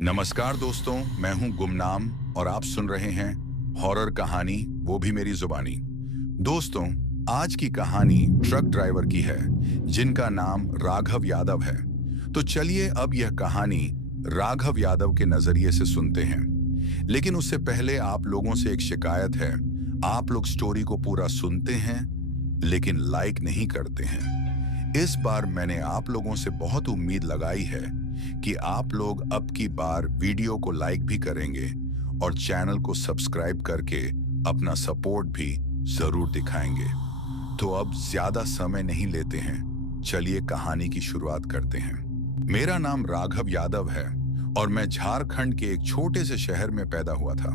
नमस्कार दोस्तों, मैं हूं गुमनाम और आप सुन रहे हैं हॉरर कहानी, वो भी मेरी जुबानी। दोस्तों, आज की कहानी ट्रक ड्राइवर की है जिनका नाम राघव यादव है। तो चलिए अब यह कहानी राघव यादव के नजरिए से सुनते हैं। लेकिन उससे पहले आप लोगों से एक शिकायत है। आप लोग स्टोरी को पूरा सुनते हैं लेकिन लाइक नहीं करते हैं। इस बार मैंने आप लोगों से बहुत उम्मीद लगाई है कि आप लोग अब की बार वीडियो को लाइक भी करेंगे और चैनल को सब्सक्राइब करके अपना सपोर्ट भी जरूर दिखाएंगे। तो अब ज्यादा समय नहीं लेते हैं, चलिए कहानी की शुरुआत करते हैं। मेरा नाम राघव यादव है और मैं झारखंड के एक छोटे से शहर में पैदा हुआ था।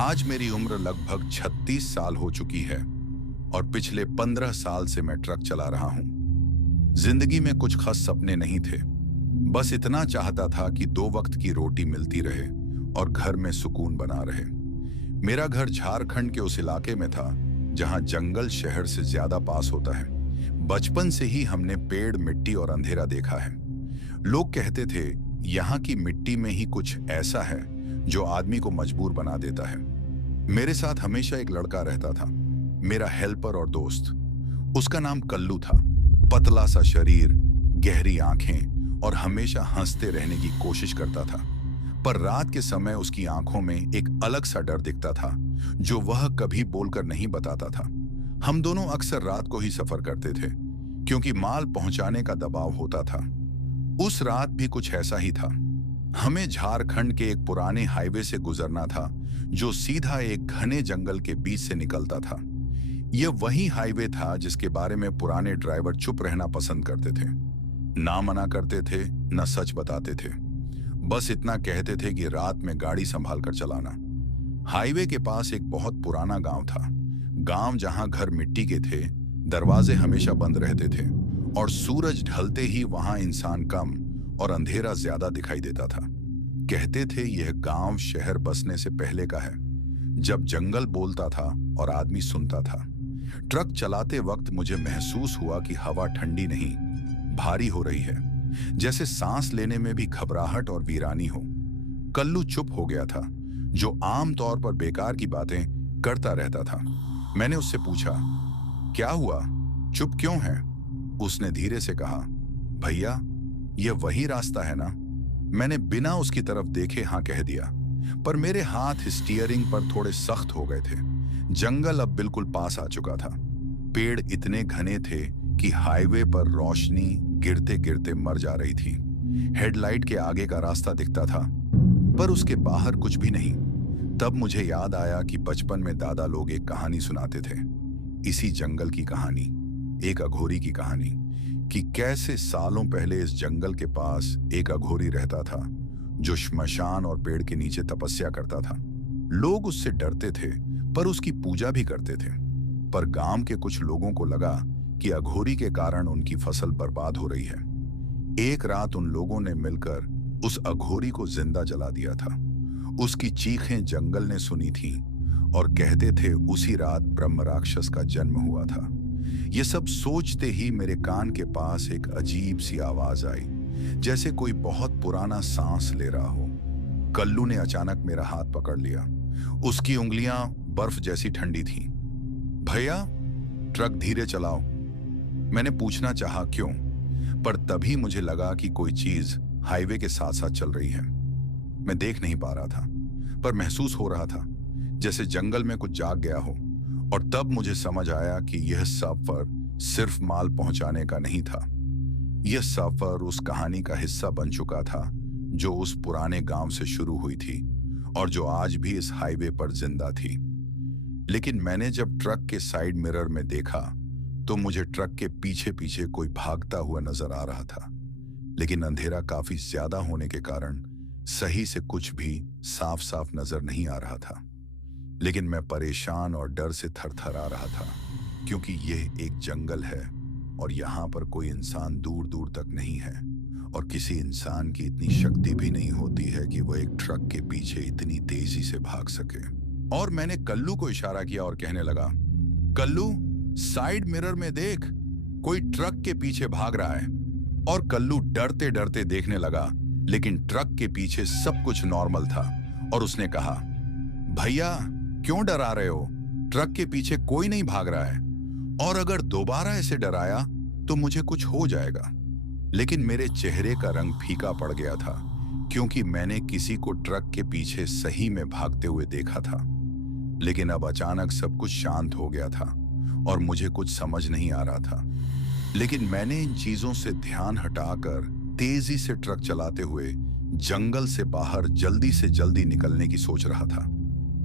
आज मेरी उम्र लगभग 36 साल हो चुकी है और पिछले 15 साल से मैं ट्रक चला रहा हूं। जिंदगी में कुछ खास सपने नहीं थे, बस इतना चाहता था कि 2 वक्त की रोटी मिलती रहे और घर में सुकून बना रहे। मेरा घर झारखंड के उस इलाके में था जहां जंगल शहर से ज्यादा पास होता है। बचपन से ही हमने पेड़, मिट्टी और अंधेरा देखा है। लोग कहते थे यहाँ की मिट्टी में ही कुछ ऐसा है जो आदमी को मजबूर बना देता है। मेरे साथ हमेशा एक लड़का रहता था, मेरा हेल्पर और दोस्त। उसका नाम कल्लू था। पतला सा शरीर, गहरी आंखें और हमेशा हंसते रहने की कोशिश करता था। पर रात के समय उसकी आंखों में एक अलग सा डर दिखता था जो वह कभी बोलकर नहीं बताता था। हम दोनों अक्सर रात को ही सफर करते थे क्योंकि माल पहुंचाने का दबाव होता था। उस रात भी कुछ ऐसा ही था। हमें झारखंड के एक पुराने हाईवे से गुजरना था जो सीधा एक घने जंगल के बीच से निकलता था। यह वही हाईवे था जिसके बारे में पुराने ड्राइवर चुप रहना पसंद करते थे। ना मना करते थे, न सच बताते थे। बस इतना कहते थे कि रात में गाड़ी संभाल कर चलाना। हाईवे के पास एक बहुत पुराना गांव था। गांव जहां घर मिट्टी के थे, दरवाजे हमेशा बंद रहते थे और सूरज ढलते ही वहां इंसान कम और अंधेरा ज्यादा दिखाई देता था। कहते थे यह गांव शहर बसने से पहले का है, जब जंगल बोलता था और आदमी सुनता था। ट्रक चलाते वक्त मुझे महसूस हुआ कि हवा ठंडी नहीं, भारी हो रही है, जैसे सांस लेने में भी घबराहट और वीरानी हो। कल्लू चुप हो गया था, जो आम तौर पर बेकार की बातें करता रहता था। मैंने उससे पूछा, क्या हुआ, चुप क्यों है? उसने धीरे से कहा, भैया, यह वही रास्ता है ना? मैंने बिना उसकी तरफ देखे हाँ कह दिया, पर मेरे हाथ स्टीयरिंग पर थोड़े सख्त हो गए थे। जंगल अब बिल्कुल पास आ चुका था। पेड़ इतने घने थे कि हाईवे पर रोशनी गिरते गिरते मर जा रही थी। हेडलाइट के आगे का रास्ता दिखता था, पर उसके बाहर कुछ भी नहीं। तब मुझे याद आया कि बचपन में दादा लोग एक कहानी सुनाते थे, इसी जंगल की कहानी, एक अघोरी की कहानी, कि कैसे सालों पहले इस जंगल के पास एक अघोरी रहता था जो श्मशान और पेड़ के नीचे तपस्या करता था। लोग उससे डरते थे पर उसकी पूजा भी करते थे। पर गांव के कुछ लोगों को लगा कि अघोरी के कारण उनकी फसल बर्बाद हो रही है। एक रात उन लोगों ने मिलकर उस अघोरी को जिंदा जला दिया था। उसकी चीखें जंगल ने सुनी थी और कहते थे उसी रात ब्रह्म राक्षस का जन्म हुआ था। ये सब सोचते ही मेरे कान के पास एक अजीब सी आवाज आई, जैसे कोई बहुत पुराना सांस ले रहा हो। कल्लू ने अचानक मेरा हाथ पकड़ लिया। उसकी उंगलियां बर्फ जैसी ठंडी थीं। भैया, ट्रक धीरे चलाओ। मैंने पूछना चाहा क्यों, पर तभी मुझे लगा कि कोई चीज हाईवे के साथ साथ चल रही है। मैं देख नहीं पा रहा था, पर महसूस हो रहा था जैसे जंगल में कुछ जाग गया हो। और तब मुझे समझ आया कि यह सफर सिर्फ माल पहुंचाने का नहीं था। यह सफर उस कहानी का हिस्सा बन चुका था जो उस पुराने गांव से शुरू हुई थी और जो आज भी इस हाईवे पर जिंदा थी। लेकिन मैंने जब ट्रक के साइड मिरर में देखा तो मुझे ट्रक के पीछे पीछे कोई भागता हुआ नजर आ रहा था। लेकिन अंधेरा काफी ज्यादा होने के कारण सही से कुछ भी साफ साफ नजर नहीं आ रहा था। लेकिन मैं परेशान और डर से थरथरा रहा था, क्योंकि यह एक जंगल है और यहाँ पर कोई इंसान दूर दूर तक नहीं है और किसी इंसान की इतनी शक्ति भी नहीं होती है कि वह एक ट्रक के पीछे इतनी तेजी से भाग सके। और मैंने कल्लू को इशारा किया और कहने लगा, कल्लू, साइड मिरर में देख, कोई ट्रक के पीछे भाग रहा है। और कल्लू डरते डरते देखने लगा, लेकिन ट्रक के पीछे सब कुछ नॉर्मल था और उसने कहा, भैया क्यों डरा रहे हो? ट्रक के पीछे कोई नहीं भाग रहा है, और अगर दोबारा ऐसे डराया तो मुझे कुछ हो जाएगा। लेकिन मेरे चेहरे का रंग फीका पड़ गया था, क्योंकि मैंने किसी को ट्रक के पीछे सही में भागते हुए देखा था। लेकिन अब अचानक सब कुछ शांत हो गया था और मुझे कुछ समझ नहीं आ रहा था। लेकिन मैंने इन चीजों से ध्यान हटाकर तेजी से ट्रक चलाते हुए जंगल से बाहर जल्दी से जल्दी निकलने की सोच रहा था।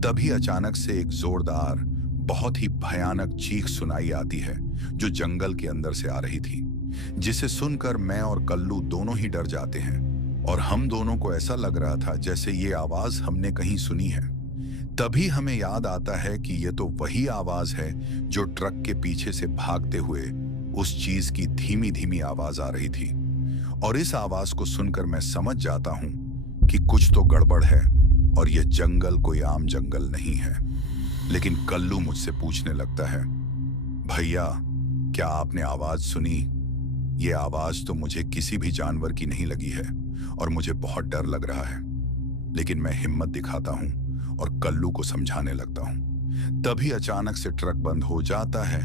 तभी अचानक से एक जोरदार, बहुत ही भयानक चीख सुनाई आती है जो जंगल के अंदर से आ रही थी, जिसे सुनकर मैं और कल्लू दोनों ही डर जाते हैं। और हम दोनों को ऐसा लग रहा था जैसे ये आवाज हमने कहीं सुनी है। तभी हमें याद आता है कि ये तो वही आवाज है जो ट्रक के पीछे से भागते हुए उस चीज की धीमी धीमी आवाज आ रही थी। और इस आवाज को सुनकर मैं समझ जाता हूं कि कुछ तो गड़बड़ है और यह जंगल कोई आम जंगल नहीं है। लेकिन कल्लू मुझसे पूछने लगता है, भैया क्या आपने आवाज सुनी? ये आवाज तो मुझे किसी भी जानवर की नहीं लगी है और मुझे बहुत डर लग रहा है। लेकिन मैं हिम्मत दिखाता हूं और कल्लू को समझाने लगता हूं। तभी अचानक से ट्रक बंद हो जाता है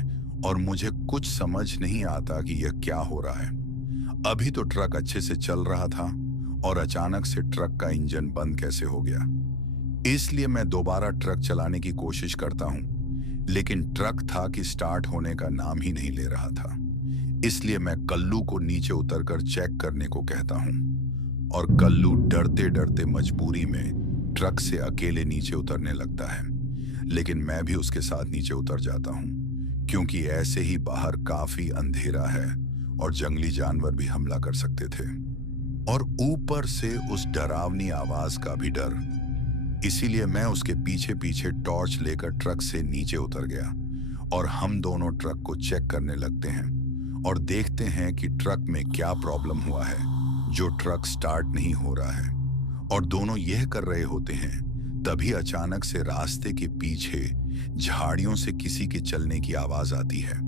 और मुझे कुछ समझ नहीं आता कि यह क्या हो रहा है। अभी तो ट्रक अच्छे से चल रहा था और अचानक से ट्रक का इंजन बंद कैसे हो गया। इसलिए मैं दोबारा ट्रक चलाने की कोशिश करता हूं, लेकिन ट्रक था कि स्टार्ट होने का नाम ही नहीं ले रहा था। इसलिए मैं कल्लू को नीचे उतरकर चेक करने को कहता हूं और कल्लू डरते डरते मजबूरी में ट्रक से अकेले नीचे उतरने लगता है। लेकिन मैं भी उसके साथ नीचे उतर जाता हूं, क्योंकि ऐसे ही बाहर काफी अंधेरा है और जंगली जानवर भी हमला कर सकते थे, और ऊपर से उस डरावनी आवाज का भी डर। इसीलिए मैं उसके पीछे पीछे टॉर्च लेकर ट्रक से नीचे उतर गया और हम दोनों ट्रक को चेक करने लगते हैं और देखते हैं कि ट्रक में क्या प्रॉब्लम हुआ है जो ट्रक स्टार्ट नहीं हो रहा है। और दोनों यह कर रहे होते हैं, तभी अचानक से रास्ते के पीछे झाड़ियों से किसी के चलने की आवाज आती है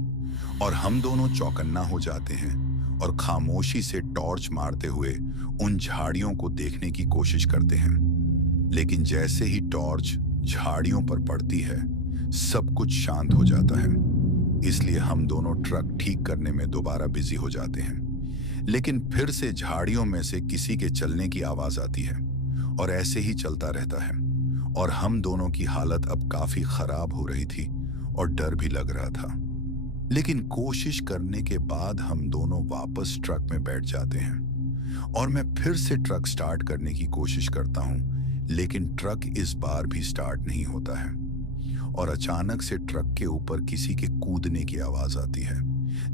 और हम दोनों चौकन्ना हो जाते हैं और खामोशी से टॉर्च मारते हुए उन झाड़ियों को देखने की कोशिश करते हैं। लेकिन जैसे ही टॉर्च झाड़ियों पर पड़ती है, सब कुछ शांत हो जाता है। इसलिए हम दोनों ट्रक ठीक करने में दोबारा बिजी हो जाते हैं। लेकिन फिर से झाड़ियों में से किसी के चलने की आवाज आती है और ऐसे ही चलता रहता है और हम दोनों की हालत अब काफी खराब हो रही थी और डर भी लग रहा था। लेकिन कोशिश करने के बाद हम दोनों वापस ट्रक में बैठ जाते हैं और मैं फिर से ट्रक स्टार्ट करने की कोशिश करता हूं, लेकिन ट्रक इस बार भी स्टार्ट नहीं होता है। और अचानक से ट्रक के ऊपर किसी के कूदने की आवाज आती है,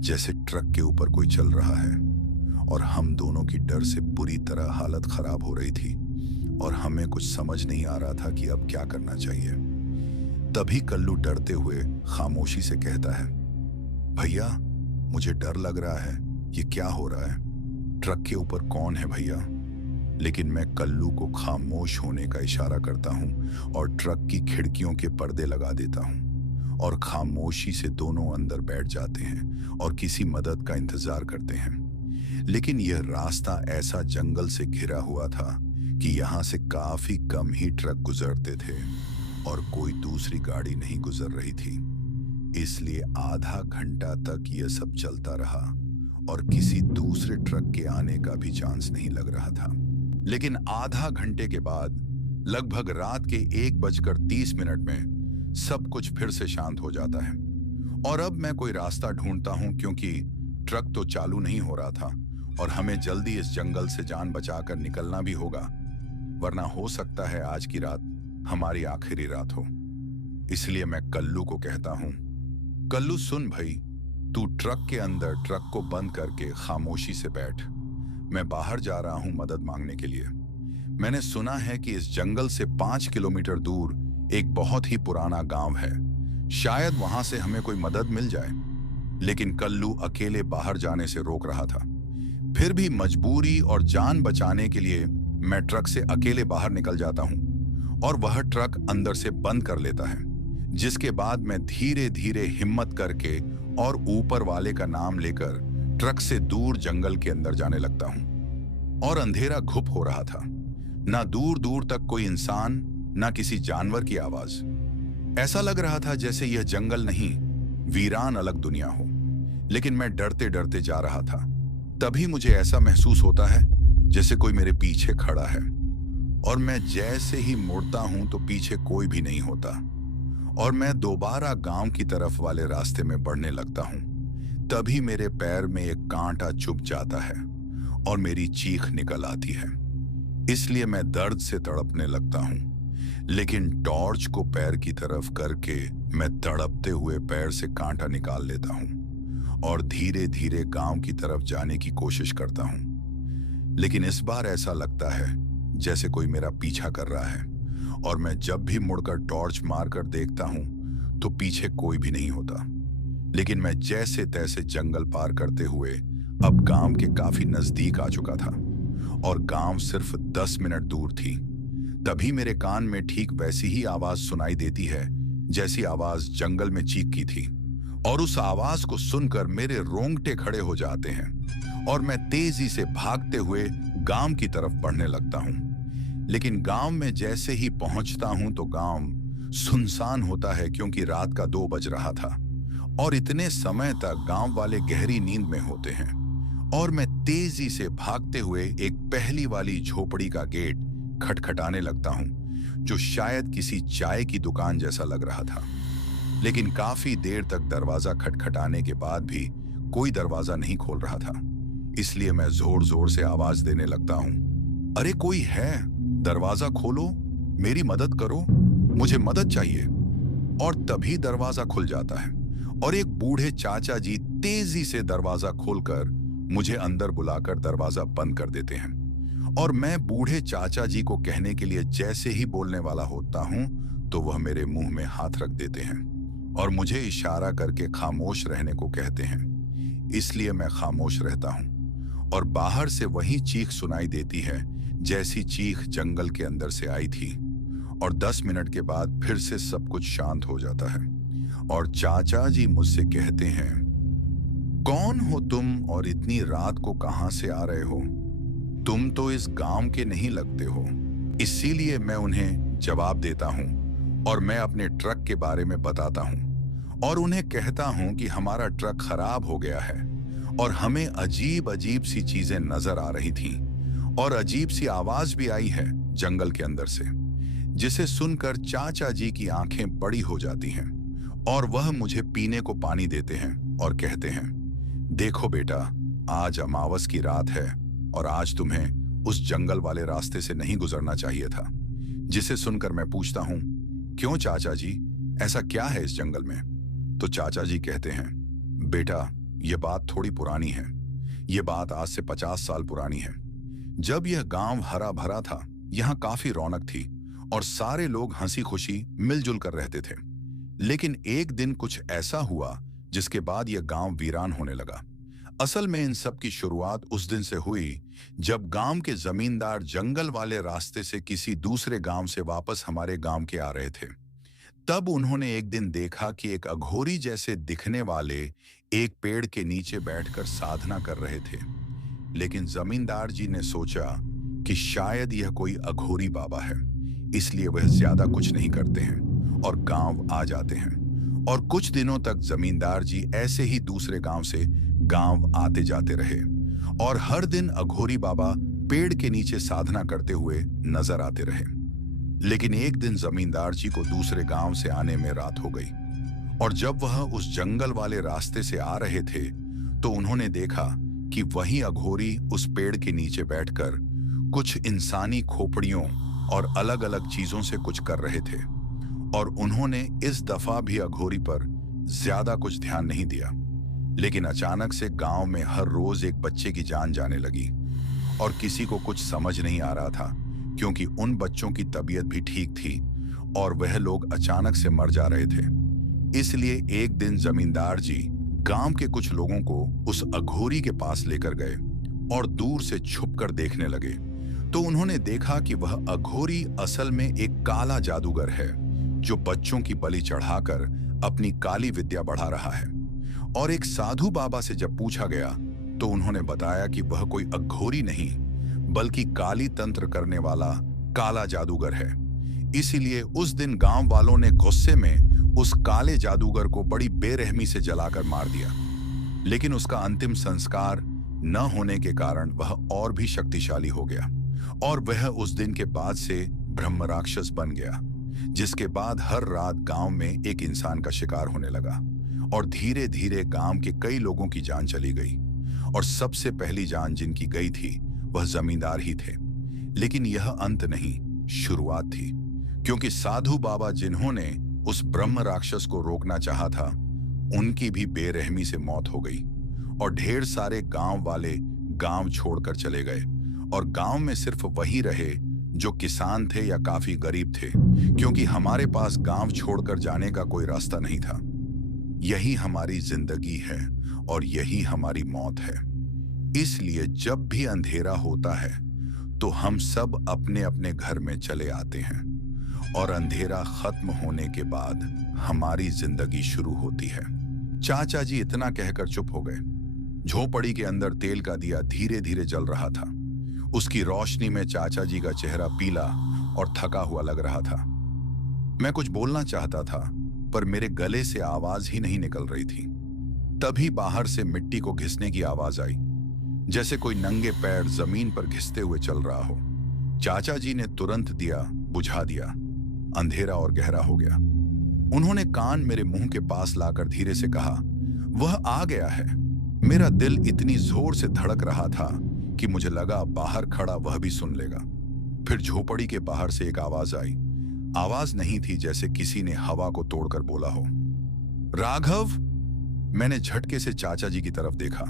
जैसे ट्रक के ऊपर कोई चल रहा है। और हम दोनों की डर से बुरी तरह हालत खराब हो रही थी और हमें कुछ समझ नहीं आ रहा था कि अब क्या करना चाहिए। तभी कल्लू डरते हुए खामोशी से कहता है, भैया मुझे डर लग रहा है, ये क्या हो रहा है? ट्रक के ऊपर कौन है भैया? लेकिन मैं कल्लू को खामोश होने का इशारा करता हूं और ट्रक की खिड़कियों के पर्दे लगा देता हूं और खामोशी से दोनों अंदर बैठ जाते हैं और किसी मदद का इंतजार करते हैं। लेकिन यह रास्ता ऐसा जंगल से घिरा हुआ था कि यहाँ से काफी कम ही ट्रक गुजरते थे और कोई दूसरी गाड़ी नहीं गुजर रही थी। इसलिए आधा घंटा तक यह सब चलता रहा और किसी दूसरे ट्रक के आने का भी चांस नहीं लग रहा था। लेकिन आधा घंटे के बाद लगभग रात के 1:30 में सब कुछ फिर से शांत हो जाता है और अब मैं कोई रास्ता ढूंढता हूं, क्योंकि ट्रक तो चालू नहीं हो रहा था और हमें जल्दी इस जंगल से जान बचाकर निकलना भी होगा, वरना हो सकता है आज की रात हमारी आखिरी रात हो। इसलिए मैं कल्लू को कहता हूं, कल्लू सुन भाई, तू ट्रक के अंदर ट्रक को बंद करके खामोशी से बैठ। मैं बाहर जा रहा हूं मदद मांगने के लिए। मैंने सुना है कि इस जंगल से 5 किलोमीटर दूर एक बहुत ही पुराना गांव है, शायद वहां से हमें कोई मदद मिल जाए। लेकिन कल्लू अकेले बाहर जाने से रोक रहा था। फिर भी मजबूरी और जान बचाने के लिए मैं ट्रक से अकेले बाहर निकल जाता हूं और वह ट्रक अंदर से बंद कर लेता है, जिसके बाद मैं धीरे धीरे हिम्मत करके और ऊपर वाले का नाम लेकर ट्रक से दूर जंगल के अंदर जाने लगता हूं। और अंधेरा घुप हो रहा था। ना दूर दूर तक कोई इंसान, ना किसी जानवर की आवाज। ऐसा लग रहा था जैसे यह जंगल नहीं, वीरान अलग दुनिया हो। लेकिन मैं डरते डरते जा रहा था। तभी मुझे ऐसा महसूस होता है जैसे कोई मेरे पीछे खड़ा है, और मैं जैसे ही मुड़ता हूं तो पीछे कोई भी नहीं होता, और मैं दोबारा गांव की तरफ वाले रास्ते में बढ़ने लगता हूं। तभी मेरे पैर में एक कांटा चुभ जाता है और मेरी चीख निकल आती है। इसलिए मैं दर्द से तड़पने लगता हूं, लेकिन टॉर्च को पैर की तरफ करके मैं तड़पते हुए पैर से कांटा निकाल लेता हूं और धीरे धीरे गांव की तरफ जाने की कोशिश करता हूं। लेकिन इस बार ऐसा लगता है जैसे कोई मेरा पीछा कर रहा है, और मैं जब भी मुड़कर टॉर्च मारकर देखता हूं तो पीछे कोई भी नहीं होता। लेकिन मैं जैसे तैसे जंगल पार करते हुए अब गांव के काफी नजदीक आ चुका था, और गांव सिर्फ 10 मिनट दूर थी। तभी मेरे कान में ठीक वैसी ही आवाज सुनाई देती है जैसी आवाज जंगल में चीख की थी, और उस आवाज को सुनकर मेरे रोंगटे खड़े हो जाते हैं और मैं तेजी से भागते हुए गांव की तरफ बढ़ने लगता हूं। लेकिन गांव में जैसे ही पहुंचता हूं तो गांव सुनसान होता है, क्योंकि रात का 2 बज रहा था और इतने समय तक गांव वाले गहरी नींद में होते हैं। और मैं तेजी से भागते हुए एक पहली वाली झोपड़ी का गेट खटखटाने लगता हूं, जो शायद किसी चाय की दुकान जैसा लग रहा था। लेकिन काफी देर तक दरवाजा खटखटाने के बाद भी कोई दरवाजा नहीं खोल रहा था। इसलिए मैं जोर जोर से आवाज देने लगता हूं, अरे कोई है, दरवाजा खोलो, मेरी मदद करो, मुझे मदद चाहिए। और तभी दरवाजा खुल जाता है और एक बूढ़े चाचा जी तेजी से दरवाजा खोलकर मुझे अंदर बुलाकर दरवाजा बंद कर देते हैं। और मैं बूढ़े चाचा जी को कहने के लिए जैसे ही बोलने वाला होता हूं तो वह मेरे मुंह में हाथ रख देते हैं और मुझे इशारा करके खामोश रहने को कहते हैं। इसलिए मैं खामोश रहता हूं और बाहर से वही चीख सुनाई देती है जैसी चीख जंगल के अंदर से आई थी। और 10 मिनट के बाद फिर से सब कुछ शांत हो जाता है और चाचा जी मुझसे कहते हैं, कौन हो तुम और इतनी रात को कहां से आ रहे हो? तुम तो इस गांव के नहीं लगते हो। इसीलिए मैं उन्हें जवाब देता हूं और मैं अपने ट्रक के बारे में बताता हूं और उन्हें कहता हूं कि हमारा ट्रक खराब हो गया है और हमें अजीब अजीब सी चीजें नजर आ रही थीं और अजीब सी आवाज भी आई है जंगल के अंदर से, जिसे सुनकर चाचा जी की आंखें बड़ी हो जाती हैं और वह मुझे पीने को पानी देते हैं और कहते हैं, देखो बेटा, आज अमावस की रात है और आज तुम्हें उस जंगल वाले रास्ते से नहीं गुजरना चाहिए था। जिसे सुनकर मैं पूछता हूं, क्यों चाचा जी, ऐसा क्या है इस जंगल में? तो चाचा जी कहते हैं, बेटा, यह बात थोड़ी पुरानी है। यह बात आज से 50 साल पुरानी है। जब यह गांव हरा भरा था, यहाँ काफी रौनक थी और सारे लोग हंसी खुशी मिलजुल कर रहते थे। लेकिन एक दिन कुछ ऐसा हुआ जिसके बाद यह गांव वीरान होने लगा। असल में इन सब की शुरुआत उस दिन से हुई जब गांव के जमींदार जंगल वाले रास्ते से किसी दूसरे गांव से वापस हमारे गांव के आ रहे थे। तब उन्होंने एक दिन देखा कि एक अघोरी जैसे दिखने वाले एक पेड़ के नीचे बैठकर साधना कर रहे थे। लेकिन जमींदार जी ने सोचा कि शायद यह कोई अघोरी बाबा है, इसलिए वह ज्यादा कुछ नहीं करते हैं और गांव आ जाते हैं। और कुछ दिनों तक जमींदार जी ऐसे ही दूसरे गांव से गांव आते जाते रहे और हर दिन अघोरी बाबा पेड़ के नीचे साधना करते हुए नजर आते रहे। लेकिन एक दिन जमींदार जी को दूसरे गांव से आने में रात हो गई और जब वह उस जंगल वाले रास्ते से आ रहे थे तो उन्होंने देखा कि वही अघोरी उस पेड़ के नीचे बैठकर कुछ इंसानी खोपड़ियों और अलग अलग चीजों से कुछ कर रहे थे। और उन्होंने इस दफा भी अघोरी पर ज्यादा कुछ ध्यान नहीं दिया। लेकिन अचानक से गांव में हर रोज एक बच्चे की जान जाने लगी और किसी को कुछ समझ नहीं आ रहा था, क्योंकि उन बच्चों की तबीयत भी ठीक थी और वह लोग अचानक से मर जा रहे थे। इसलिए एक दिन जमींदार जी गांव के कुछ लोगों को उस अघोरी के पास लेकर गए और दूर से छुपकर देखने लगे। तो उन्होंने देखा कि वह अघोरी असल में एक काला जादूगर है जो बच्चों की बलि चढ़ाकर अपनी काली विद्या बढ़ा रहा है। और एक साधु बाबा से जब पूछा गया तो उन्होंने बताया कि वह कोई अघोरी नहीं बल्कि काली तंत्र करने वाला काला जादूगर है। इसीलिए उस दिन गांव वालों ने गुस्से में उस काले जादूगर को बड़ी बेरहमी से जलाकर मार दिया। लेकिन उसका अंतिम संस्कार न होने के कारण वह और भी शक्तिशाली हो गया और वह उस दिन के बाद से ब्रह्म राक्षस बन गया, जिसके बाद हर रात गांव में एक इंसान का शिकार होने लगा और धीरे धीरे गांव के कई लोगों की जान चली गई। और सबसे पहली जान जिनकी गई थी वह जमींदार ही थे। लेकिन यह अंत नहीं, शुरुआत थी, क्योंकि साधु बाबा जिन्होंने उस ब्रह्म राक्षस को रोकना चाहा था, उनकी भी बेरहमी से मौत हो गई और ढेर सारे गांव वाले गांव छोड़कर चले गए और गांव में सिर्फ वही रहे जो किसान थे या काफी गरीब थे, क्योंकि हमारे पास गांव छोड़कर जाने का कोई रास्ता नहीं था। यही हमारी जिंदगी है और यही हमारी मौत है। इसलिए जब भी अंधेरा होता है तो हम सब अपने अपने घर में चले आते हैं और अंधेरा खत्म होने के बाद हमारी जिंदगी शुरू होती है। चाचा जी इतना कहकर चुप हो गए। झोपड़ी के अंदर तेल का दिया धीरे धीरे जल रहा था। उसकी रोशनी में चाचा जी का चेहरा पीला और थका हुआ लग रहा था। मैं कुछ बोलना चाहता था पर मेरे गले से आवाज ही नहीं निकल रही थी। तभी बाहर से मिट्टी को घिसने की आवाज आई, जैसे कोई नंगे पैर जमीन पर घिसते हुए चल रहा हो। चाचा जी ने तुरंत दिया बुझा दिया। अंधेरा और गहरा हो गया। उन्होंने कान मेरे मुंह के पास लाकर धीरे से कहा, वह आ गया है। मेरा दिल इतनी जोर से धड़क रहा था कि मुझे लगा बाहर खड़ा वह भी सुन लेगा। फिर झोपड़ी के बाहर से एक आवाज आई। आवाज नहीं थी जैसे किसी ने हवा को तोड़कर बोला हो। राघव! मैंने झटके से चाचा जी की तरफ देखा।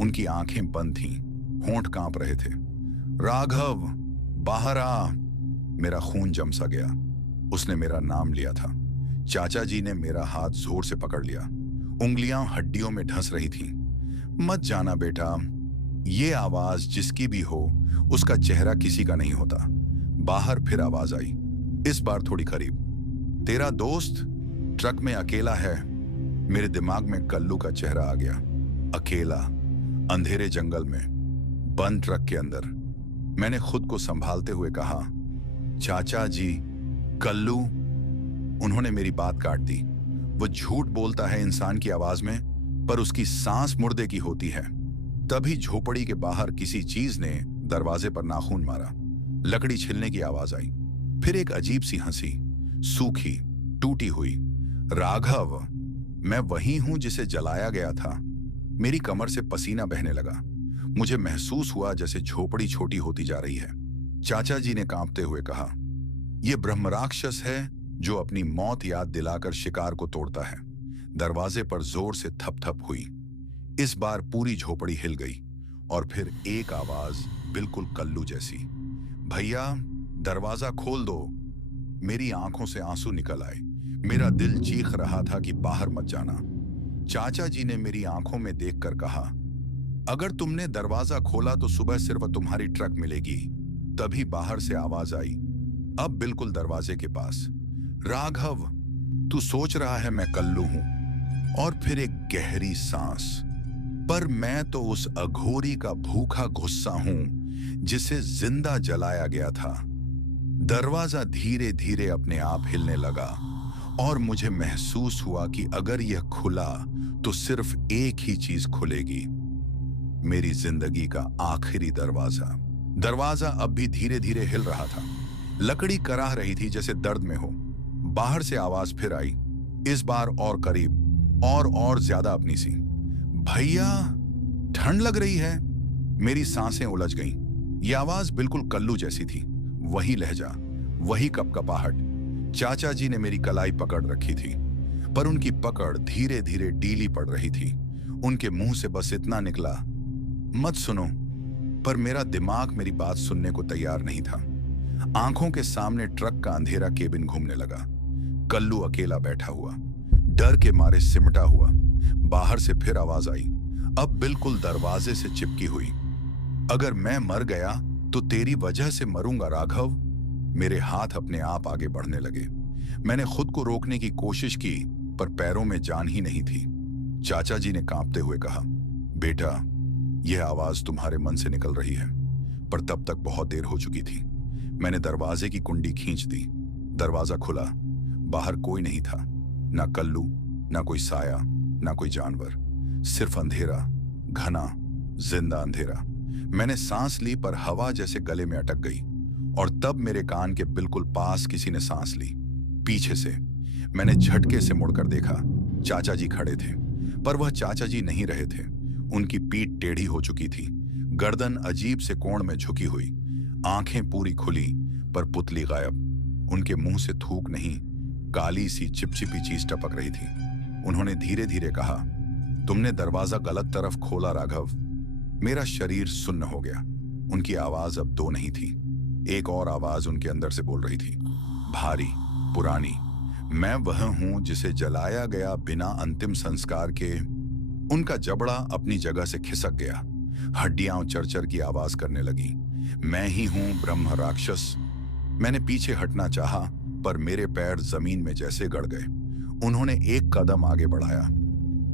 उनकी आंखें बंद थीं, होंठ कांप रहे थे। राघव, बाहर आ! मेरा खून जम सा गया। उसने मेरा नाम लिया था। चाचा जी ने मेरा हाथ जोर से पकड़ लिया। उंगलियां हड्डियों में ढस रही थीं। मत जाना बेटा। ये आवाज जिसकी भी हो, उसका चेहरा किसी का नहीं होता। बाहर फिर आवाज आई, इस बार थोड़ी करीब। तेरा दोस्त ट्रक में अकेला है। मेरे दिमाग में कल्लू का चेहरा आ गया। अकेला, अंधेरे जंगल में, बंद ट्रक के अंदर। मैंने खुद को संभालते हुए कहा, चाचा जी, कल्लू। उन्होंने मेरी बात काट दी। वो झूठ बोलता है इंसान की आवाज में, पर उसकी सांस मुर्दे की होती है। तभी झोपड़ी के बाहर किसी चीज ने दरवाजे पर नाखून मारा। लकड़ी छिलने की आवाज आई। फिर एक अजीब सी हंसी, सूखी, टूटी हुई। राघव, मैं वही हूं जिसे जलाया गया था। मेरी कमर से पसीना बहने लगा। मुझे महसूस हुआ जैसे झोपड़ी छोटी होती जा रही है। चाचा जी ने कांपते हुए कहा, यह ब्रह्म राक्षस है जो अपनी मौत याद दिलाकर शिकार को तोड़ता है। दरवाजे पर जोर से थप थप हुई। इस बार पूरी झोपड़ी हिल गई और फिर एक आवाज बिल्कुल कल्लू जैसी, भैया दरवाजा खोल दो। मेरी आंखों से आंसू निकल आए। मेरा दिल चीख रहा था कि बाहर मत जाना। चाचा जी ने मेरी आंखों में देखकर कहा, अगर तुमने दरवाजा खोला तो सुबह सिर्फ तुम्हारी ट्रक मिलेगी। तभी बाहर से आवाज आई, अब बिल्कुल दरवाजे के पास, राघव, तू सोच रहा है मैं कल्लू हूं। और फिर एक गहरी सांस, पर मैं तो उस अघोरी का भूखा गुस्सा हूं जिसे जिंदा जलाया गया था। दरवाजा धीरे धीरे अपने आप हिलने लगा और मुझे महसूस हुआ कि अगर यह खुला तो सिर्फ एक ही चीज खुलेगी, मेरी जिंदगी का आखिरी दरवाजा। दरवाजा अब भी धीरे धीरे हिल रहा था। लकड़ी कराह रही थी जैसे दर्द में हो। बाहर से आवाज फिर आई, इस बार और करीब और ज्यादा अपनी सी, भैया ठंड लग रही है। मेरी सांसें उलझ गईं। यह आवाज बिल्कुल कल्लू जैसी थी। वही लहजा, वही कपकपाहट। चाचा जी ने मेरी कलाई पकड़ रखी थी, पर उनकी पकड़ धीरे धीरे ढीली पड़ रही थी। उनके मुंह से बस इतना निकला, मत सुनो। पर मेरा दिमाग मेरी बात सुनने को तैयार नहीं था। आंखों के सामने ट्रक का अंधेरा केबिन घूमने लगा। कल्लू अकेला बैठा हुआ, डर के मारे सिमटा हुआ। बाहर से फिर आवाज आई, अब बिल्कुल दरवाजे से चिपकी हुई, अगर मैं मर गया तो तेरी वजह से मरूंगा राघव। मेरे हाथ अपने आप आगे बढ़ने लगे। मैंने खुद को रोकने की कोशिश की, पर पैरों में जान ही नहीं थी। चाचा जी ने कांपते हुए कहा, बेटा, यह आवाज तुम्हारे मन से निकल रही है, पर तब तक बहुत देर हो चुकी थी। मैंने दरवाजे की कुंडी खींच दी। दरवाजा खुला। बाहर कोई नहीं था, ना कल्लू, ना कोई साया, ना कोई जानवर, सिर्फ अंधेरा, घना, जिंदा अंधेरा। मैंने सांस ली पर हवा जैसे गले में अटक गई, और तब मेरे कान के बिल्कुल पास किसी ने सांस ली, पीछे से। मैंने झटके से मुड़कर देखा। चाचा जी खड़े थे, पर वह चाचा जी नहीं रहे थे। उनकी पीठ टेढ़ी हो चुकी थी, गर्दन अजीब से कोण में झुकी हुई, आंखें पूरी खुली पर पुतली गायब। उनके मुंह से थूक नहीं, काली सी चिपचिपी चीज टपक रही थी। उन्होंने धीरे धीरे कहा, तुमने दरवाजा गलत तरफ खोला राघव। मेरा शरीर सुन्न हो गया। उनकी आवाज अब दो नहीं थी। एक और आवाज उनके अंदर से बोल रही थी, भारी, पुरानी। मैं वह हूं जिसे जलाया गया बिना अंतिम संस्कार के। उनका जबड़ा अपनी जगह से खिसक गया, हड्डियां चरचर की आवाज करने लगी। मैं ही हूं ब्रह्म राक्षस। मैंने पीछे हटना चाहा, पर मेरे पैर जमीन में जैसे गड़ गए। उन्होंने एक कदम आगे बढ़ाया।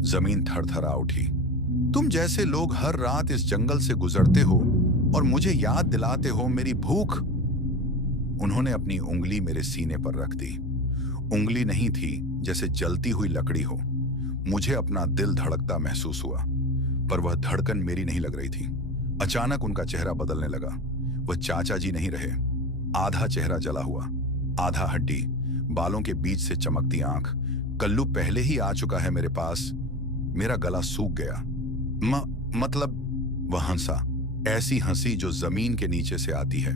जमीन थरथरा उठी। तुम जैसे लोग हर रात इस जंगल से गुजरते हो और मुझे याद दिलाते हो मेरी भूख। उन्होंने अपनी उंगली मेरे सीने पर रख दी। उंगली नहीं थी, जैसे जलती हुई लकड़ी हो। मुझे अपना दिल धड़कता महसूस हुआ, पर वह धड़कन मेरी नहीं लग रही थी। अचानक उनका चेहरा बदलने लगा। वह चाचा जी नहीं रहे। आधा चेहरा जला हुआ, आधा हड्डी, बालों के बीच से चमकती आंख। कल्लू पहले ही आ चुका है मेरे पास। मेरा गला सूख गया। मतलब वह हंसा, ऐसी हंसी जो जमीन के नीचे से आती है।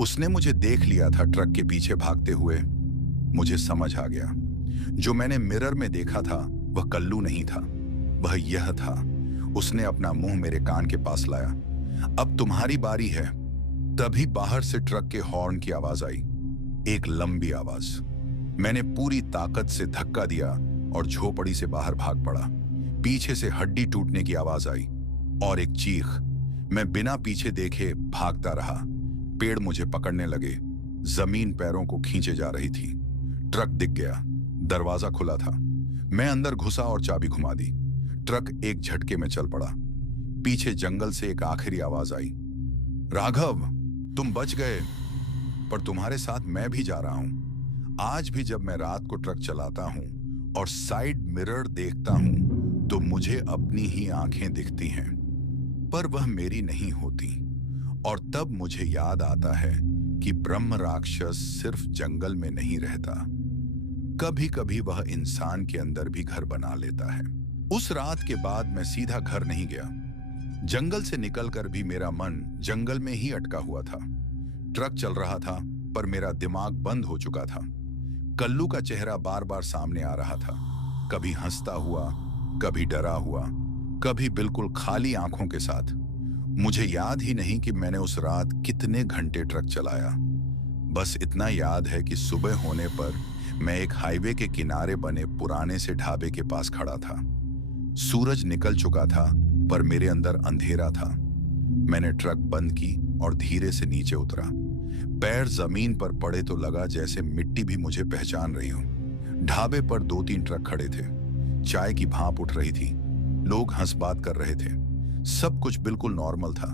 उसने मुझे देख लिया था ट्रक के पीछे भागते हुए। मुझे समझ आ गया, जो मैंने मिरर में देखा था वह कल्लू नहीं था, वह यह था। उसने अपना मुंह मेरे कान के पास लाया। अब तुम्हारी बारी है। तभी बाहर से ट्रक के हॉर्न की आवाज आई, एक लंबी आवाज। मैंने पूरी ताकत से धक्का दिया और झोपड़ी से बाहर भाग पड़ा। पीछे से हड्डी टूटने की आवाज आई और एक चीख। मैं बिना पीछे देखे भागता रहा। पेड़ मुझे पकड़ने लगे। जमीन पैरों को खींचे जा रही थी। ट्रक दिख गया। दरवाजा खुला था। मैं अंदर घुसा और चाबी घुमा दी। ट्रक एक झटके में चल पड़ा। पीछे जंगल से एक आखिरी आवाज आई, राघव, तुम बच गए, पर तुम्हारे साथ मैं भी जा रहा हूं। आज भी जब मैं रात को ट्रक चलाता हूं और साइड मिरर देखता हूं तो मुझे अपनी ही आंखें दिखती हैं, पर वह मेरी नहीं होती। और तब मुझे याद आता है कि ब्रह्म राक्षस सिर्फ जंगल में नहीं रहता, कभी कभी वह इंसान के अंदर भी घर बना लेता है। उस रात के बाद मैं सीधा घर नहीं गया। जंगल से निकलकर भी मेरा मन जंगल में ही अटका हुआ था। ट्रक चल रहा था, पर मेरा दिमाग बंद हो चुका था। कल्लू का चेहरा बार बार सामने आ रहा था, कभी हंसता हुआ, कभी डरा हुआ, कभी बिल्कुल खाली आंखों के साथ। मुझे याद ही नहीं कि मैंने उस रात कितने घंटे ट्रक चलाया। बस इतना याद है कि सुबह होने पर मैं एक हाईवे के किनारे बने पुराने से ढाबे के पास खड़ा था। सूरज निकल चुका था, पर मेरे अंदर अंधेरा था। मैंने ट्रक बंद की और धीरे से नीचे उतरा। पैर जमीन पर पड़े तो लगा जैसे मिट्टी भी मुझे पहचान रही हो। ढाबे पर 2-3 ट्रक खड़े थे। चाय की भाप उठ रही थी। लोग हंस बात कर रहे थे। सब कुछ बिल्कुल नॉर्मल था,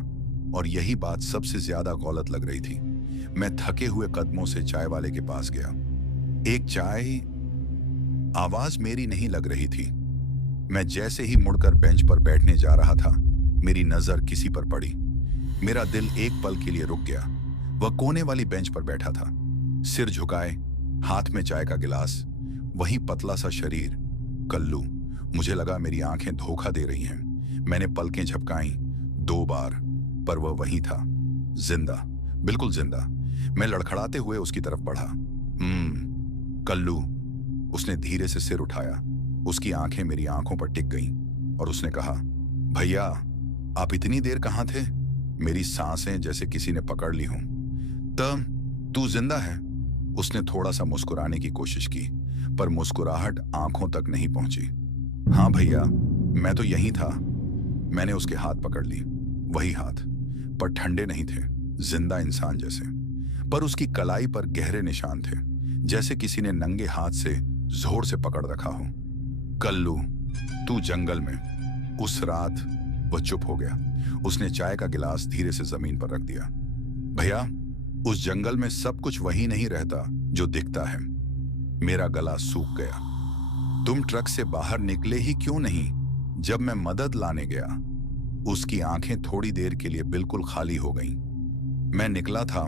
और यही बात सबसे ज्यादा गलत लग रही थी। मैं थके हुए कदमों से चाय वाले के पास गया। एक चाय। आवाज मेरी नहीं लग रही थी। मैं जैसे ही मुड़कर बेंच पर बैठने जा रहा था, मेरी नजर किसी पर पड़ी। मेरा दिल एक पल के लिए रुक गया। वह कोने वाली बेंच पर बैठा था, सिर झुकाए, हाथ में चाय का गिलास। वही पतला सा शरीर, कल्लू। मुझे लगा मेरी आंखें धोखा दे रही हैं। मैंने पलकें झपकाई 2 बार, पर वह वहीं था, जिंदा, बिल्कुल जिंदा। मैं लड़खड़ाते हुए उसकी तरफ बढ़ा। कल्लू। उसने धीरे से सिर उठाया। उसकी आंखें मेरी आंखों पर टिक गईं और उसने कहा, भैया, आप इतनी देर कहाँ थे? मेरी सांसें जैसे किसी ने पकड़ ली हों। तब तू जिंदा है? उसने थोड़ा सा मुस्कुराने की कोशिश की, पर मुस्कुराहट आंखों तक नहीं पहुंची। हाँ भैया, मैं तो यहीं था। मैंने उसके हाथ पकड़ ली, वही हाथ, पर ठंडे नहीं थे, जिंदा इंसान जैसे। पर उसकी कलाई पर गहरे निशान थे, जैसे किसी ने नंगे हाथ से जोर से पकड़ रखा हो। कल्लू, तू जंगल में, उस रात, वह चुप हो गया। उसने चाय का गिलास धीरे से जमीन पर रख दिया। भैया, उस जंगल में सब कुछ वही नहीं रहता जो दिखता है। मेरा गला सूख गया। तुम ट्रक से बाहर निकले ही क्यों नहीं जब मैं मदद लाने गया? उसकी आंखें थोड़ी देर के लिए बिल्कुल खाली हो गईं। मैं निकला था,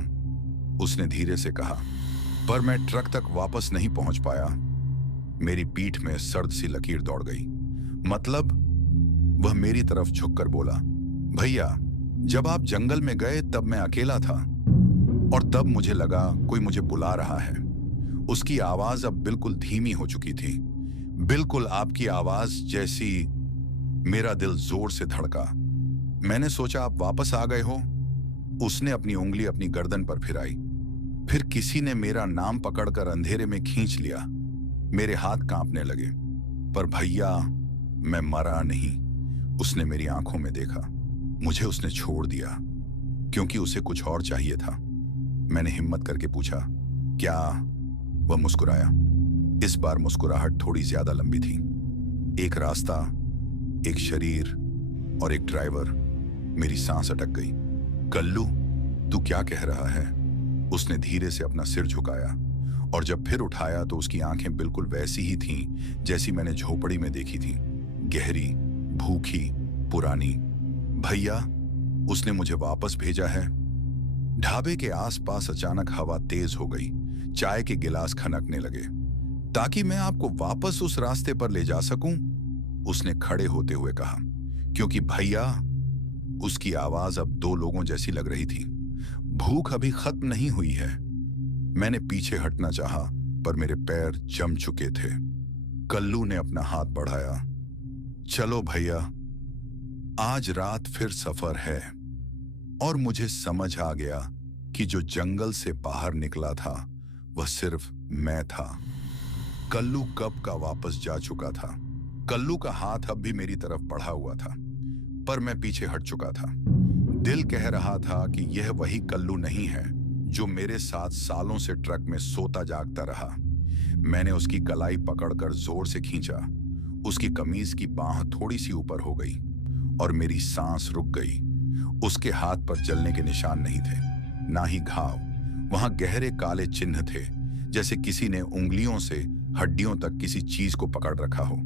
उसने धीरे से कहा, पर मैं ट्रक तक वापस नहीं पहुंच पाया। मेरी पीठ में सर्द सी लकीर दौड़ गई। मतलब? वह मेरी तरफ झुककर बोला, भैया, जब आप जंगल में गए तब मैं अकेला था और तब मुझे लगा कोई मुझे बुला रहा है। उसकी आवाज अब बिल्कुल धीमी हो चुकी थी, बिल्कुल आपकी आवाज जैसी। मेरा दिल जोर से धड़का। मैंने सोचा आप वापस आ गए हो। उसने अपनी उंगली अपनी गर्दन पर फिराई। फिर किसी ने मेरा नाम पकड़कर अंधेरे में खींच लिया। मेरे हाथ कांपने लगे। पर भैया, मैं मरा नहीं। उसने मेरी आंखों में देखा। मुझे उसने छोड़ दिया क्योंकि उसे कुछ और चाहिए था। मैंने हिम्मत करके पूछा, क्या? वह मुस्कुराया। इस बार मुस्कुराहट थोड़ी ज्यादा लंबी थी। एक रास्ता, एक शरीर और एक ड्राइवर। मेरी सांस अटक गई। कल्लू, तू क्या कह रहा है? उसने धीरे से अपना सिर झुकाया और जब फिर उठाया तो उसकी आंखें बिल्कुल वैसी ही थीं जैसी मैंने झोपड़ी में देखी थी, गहरी, भूखी, पुरानी। भैया, उसने मुझे वापस भेजा है। ढाबे के आसपास अचानक हवा तेज हो गई। चाय के गिलास खनकने लगे। ताकि मैं आपको वापस उस रास्ते पर ले जा सकूं, उसने खड़े होते हुए कहा। क्योंकि भैया, उसकी आवाज अब दो लोगों जैसी लग रही थी। भूख अभी खत्म नहीं हुई है। मैंने पीछे हटना चाहा, पर मेरे पैर जम चुके थे। कल्लू ने अपना हाथ बढ़ाया। चलो भैया, आज रात फिर सफर है। और मुझे समझ आ गया कि जो जंगल से बाहर निकला था वह सिर्फ मैं था। कल्लू कब का वापस जा चुका था। कल्लू का हाथ अब भी मेरी तरफ बढ़ा हुआ था, पर मैं पीछे हट चुका था। दिल कह रहा था कि यह वही कल्लू नहीं है जो मेरे साथ सालों से ट्रक में सोता जागता रहा। मैंने उसकी कलाई पकड़कर जोर से खींचा। उसकी कमीज की बाह थोड़ी सी ऊपर हो गई और मेरी सांस रुक गई। उसके हाथ पर जलने के निशान नहीं थे, ना ही घाव। वहां गहरे काले चिन्ह थे, जैसे किसी ने उंगलियों से हड्डियों तक किसी चीज को पकड़ रखा हो।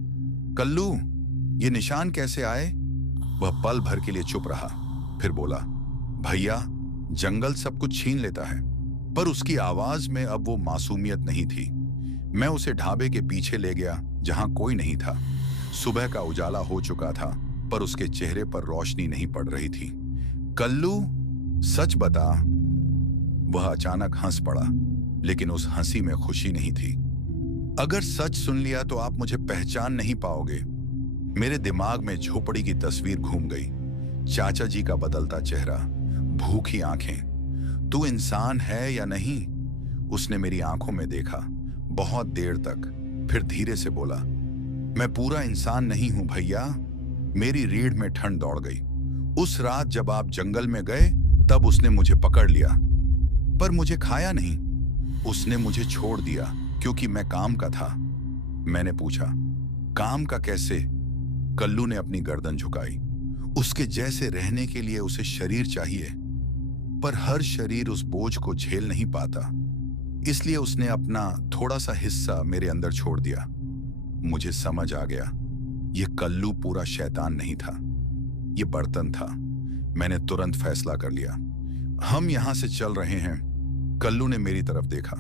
कल्लू, ये निशान कैसे आए? वह पल भर के लिए चुप रहा, फिर बोला, भैया, जंगल सब कुछ छीन लेता है। पर उसकी आवाज में अब वो मासूमियत नहीं थी। मैं उसे ढाबे के पीछे ले गया जहां कोई नहीं था। सुबह का उजाला हो चुका था, पर उसके चेहरे पर रोशनी नहीं पड़ रही थी। कल्लू, सच बता। वह अचानक हंस पड़ा, लेकिन उस हंसी में खुशी नहीं थी। अगर सच सुन लिया तो आप मुझे पहचान नहीं पाओगे। मेरे दिमाग में झोपड़ी की तस्वीर घूम गई। चाचा जी का बदलता चेहरा, भूखी आंखें। तू इंसान है या नहीं? उसने मेरी आंखों में देखा बहुत देर तक, फिर धीरे से बोला, मैं पूरा इंसान नहीं हूं भैया। मेरी रीढ़ में ठंड दौड़ गई। उस रात जब आप जंगल में गए तब उसने मुझे पकड़ लिया, पर मुझे खाया नहीं। उसने मुझे छोड़ दिया क्योंकि मैं काम का था। मैंने पूछा, काम का कैसे? कल्लू ने अपनी गर्दन झुकाई। उसके जैसे रहने के लिए उसे शरीर चाहिए, पर हर शरीर उस बोझ को झेल नहीं पाता। इसलिए उसने अपना थोड़ा सा हिस्सा मेरे अंदर छोड़ दिया। मुझे समझ आ गया, यह कल्लू पूरा शैतान नहीं था, यह बर्तन था। मैंने तुरंत फैसला कर लिया, हम यहां से चल रहे हैं। कल्लू ने मेरी तरफ देखा।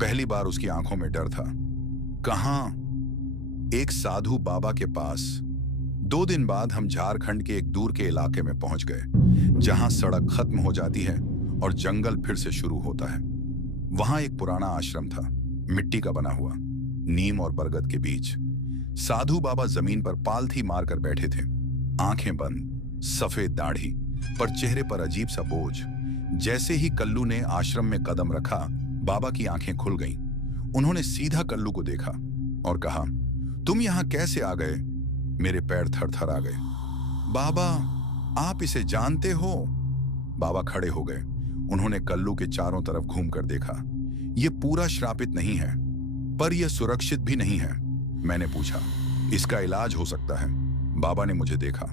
पहली बार उसकी आंखों में डर था। कहां? एक साधु बाबा के पास। 2 दिन बाद हम झारखंड के एक दूर के इलाके में पहुंच गए, जहां सड़क खत्म हो जाती है और जंगल फिर से शुरू होता है। वहां एक पुराना आश्रम था, मिट्टी का बना हुआ, नीम और बरगद के बीच। साधु बाबा जमीन पर पालथी मारकर बैठे थे, आंखें बंद, सफेद दाढ़ी, पर चेहरे पर अजीब सा बोझ। जैसे ही कल्लू ने आश्रम में कदम रखा, बाबा की आंखें खुल गईं। उन्होंने सीधा कल्लू को देखा और कहा, तुम यहां कैसे आ गए? मेरे पैर थरथर आ गए। बाबा, आप इसे जानते हो? बाबा खड़े हो गए। उन्होंने कल्लू के चारों तरफ घूमकर देखा। यह पूरा श्रापित नहीं है, पर यह सुरक्षित भी नहीं है। मैंने पूछा, इसका इलाज हो सकता है? बाबा ने मुझे देखा।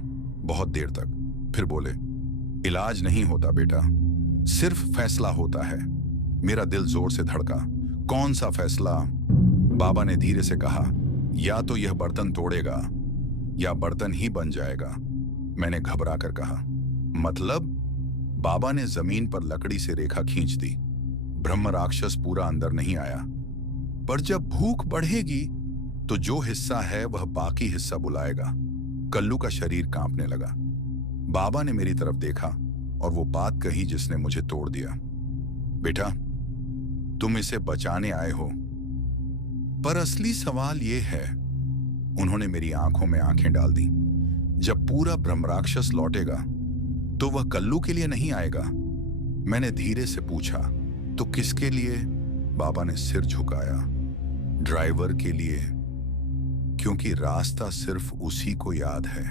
बहुत देर तक। फिर बोले, इलाज नहीं होता बेटा, सिर्फ फैसला होता है। मेरा दिल जोर से धड़का। कौन सा फैसला? बाबा ने धीरे से कहा, या तो यह बर्तन तोड़ेगा या बर्तन ही बन जाएगा। मैंने घबरा कर कहा, मतलब? बाबा ने जमीन पर लकड़ी से रेखा खींच दी। ब्रह्म राक्षस पूरा अंदर नहीं आया, पर जब भूख बढ़ेगी तो जो हिस्सा है वह बाकी हिस्सा बुलाएगा। कल्लू का शरीर कांपने लगा। बाबा ने मेरी तरफ देखा और वो बात कही जिसने मुझे तोड़ दिया। बेटा, तुम इसे बचाने आए हो, पर असली सवाल ये है। उन्होंने मेरी आंखों में आंखें डाल दी। जब पूरा ब्रह्मराक्षस लौटेगा तो वह कल्लू के लिए नहीं आएगा। मैंने धीरे से पूछा, तो किसके लिए? बाबा ने सिर झुकाया। ड्राइवर के लिए, क्योंकि रास्ता सिर्फ उसी को याद है।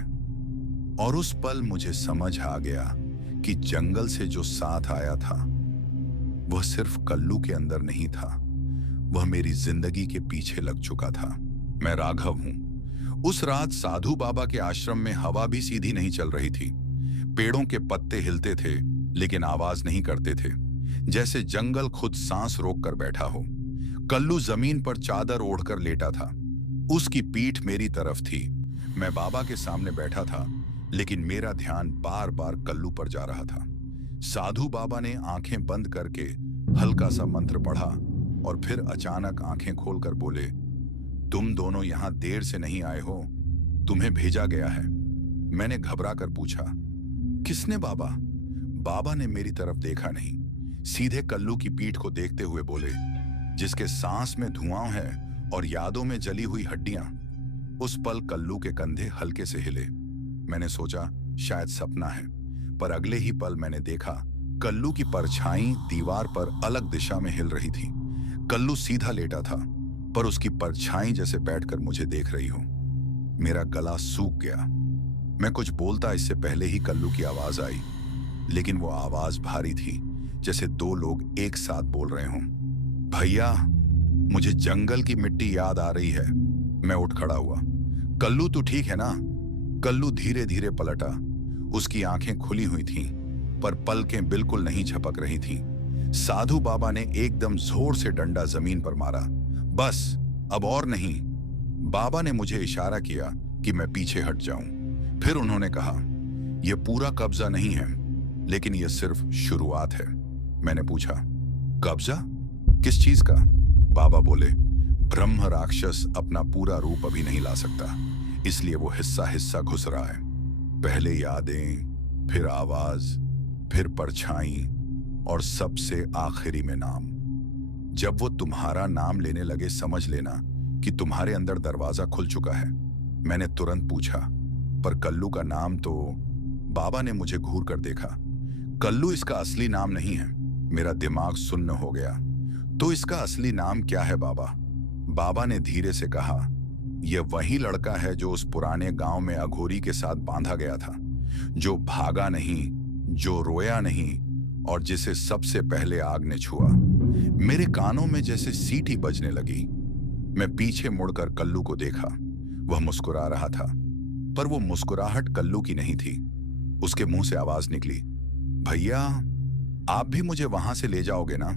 और उस पल मुझे समझ आ गया कि जंगल से जो साथ आया था वह सिर्फ कल्लू के अंदर नहीं था, वह मेरी जिंदगी के पीछे लग चुका था। मैं राघव हूं। उस रात साधु बाबा के आश्रम में हवा भी सीधी नहीं चल रही थी। पेड़ों के पत्ते हिलते थे लेकिन आवाज नहीं करते थे, जैसे जंगल खुद सांस रोक कर बैठा हो। कल्लू जमीन पर चादर ओढ़कर लेटा था। उसकी पीठ मेरी तरफ थी। मैं बाबा के सामने बैठा था, लेकिन मेरा ध्यान बार बार कल्लू पर जा रहा था। साधु बाबा ने आंखें बंद करके हल्का सा मंत्र पढ़ा और फिर अचानक आंखें खोलकर बोले, तुम दोनों यहां देर से नहीं आए हो, तुम्हें भेजा गया है। मैंने घबरा कर पूछा, किसने बाबा? बाबा ने मेरी तरफ देखा नहीं, सीधे कल्लू की पीठ को देखते हुए बोले, जिसके सांस में धुआं है और यादों में जली हुई हड्डियां। उस पल कल्लू के कंधे हल्के से हिले। मैंने सोचा शायद सपना है, पर अगले ही पल मैंने देखा कल्लू की परछाई दीवार पर अलग दिशा में हिल रही थी। कल्लू सीधा लेटा था, पर उसकी परछाई जैसे बैठकर मुझे देख रही हो। मेरा गला सूख गया। मैं कुछ बोलता इससे पहले ही कल्लू की आवाज आई, लेकिन वो आवाज भारी थी, जैसे दो लोग एक साथ बोल रहे हों। भैया, मुझे जंगल की मिट्टी याद आ रही है। मैं उठ खड़ा हुआ। कल्लू, तू ठीक है ना? कल्लू धीरे धीरे पलटा। उसकी आंखें खुली हुई थीं, पर पलकें बिल्कुल नहीं झपक रही थीं। साधु बाबा ने एकदम जोर से डंडा जमीन पर मारा। बस, अब और नहीं। बाबा ने मुझे इशारा किया कि मैं पीछे हट जाऊं। फिर उन्होंने कहा, यह पूरा कब्जा नहीं है, लेकिन यह सिर्फ शुरुआत है। मैंने पूछा, कब्जा? किस चीज का? बाबा बोले, ब्रह्म राक्षस अपना पूरा रूप अभी नहीं ला सकता, इसलिए वो हिस्सा हिस्सा घुस रहा है। पहले यादें, फिर आवाज, फिर परछाई और सबसे आखिरी में नाम। जब वो तुम्हारा नाम लेने लगे, समझ लेना कि तुम्हारे अंदर दरवाजा खुल चुका है। मैंने तुरंत पूछा, पर कल्लू का नाम तो? बाबा ने मुझे घूर कर देखा। कल्लू इसका असली नाम नहीं है। मेरा दिमाग सुन्न हो गया। तो इसका असली नाम क्या है बाबा? बाबा ने धीरे से कहा, यह वही लड़का है जो उस पुराने गांव में अघोरी के साथ बांधा गया था, जो भागा नहीं, जो रोया नहीं और जिसे सबसे पहले आग ने छुआ। मेरे कानों में जैसे सीटी बजने लगी। मैं पीछे मुड़कर कल्लू को देखा। वह मुस्कुरा रहा था, पर वो मुस्कुराहट कल्लू की नहीं थी। उसके मुंह से आवाज निकली, भैया, आप भी मुझे वहां से ले जाओगे ना?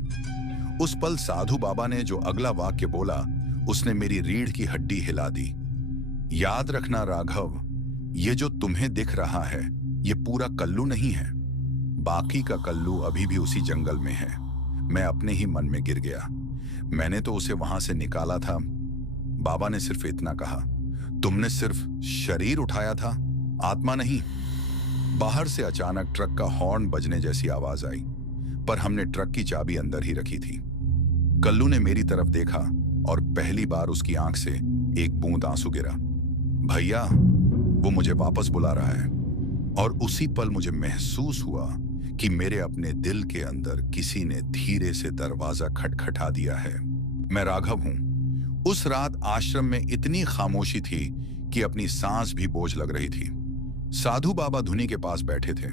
उस पल साधु बाबा ने जो अगला वाक्य बोला, उसने मेरी रीढ़ की हड्डी हिला दी। याद रखना राघव, ये जो तुम्हें दिख रहा है, ये पूरा कल्लू नहीं है। बाकी का कल्लू अभी भी उसी जंगल में है। मैं अपने ही मन में गिर गया। मैंने तो उसे वहां से निकाला था। बाबा ने सिर्फ इतना कहा, तुमने सिर्फ शरीर उठाया था, आत्मा नहीं। बाहर से अचानक ट्रक का हॉर्न बजने जैसी आवाज आई, पर हमने ट्रक की चाबी अंदर ही रखी थी। कल्लू ने मेरी तरफ देखा और पहली बार उसकी आंख से एक बूंद आंसू गिरा। भैया, वो मुझे वापस बुला रहा है। और उसी पल मुझे महसूस हुआ कि मेरे अपने दिल के अंदर किसी ने धीरे से दरवाजा खटखटा दिया है। मैं राघव हूं। उस रात आश्रम में इतनी खामोशी थी कि अपनी सांस भी बोझ लग रही थी। साधु बाबा धुनी के पास बैठे थे।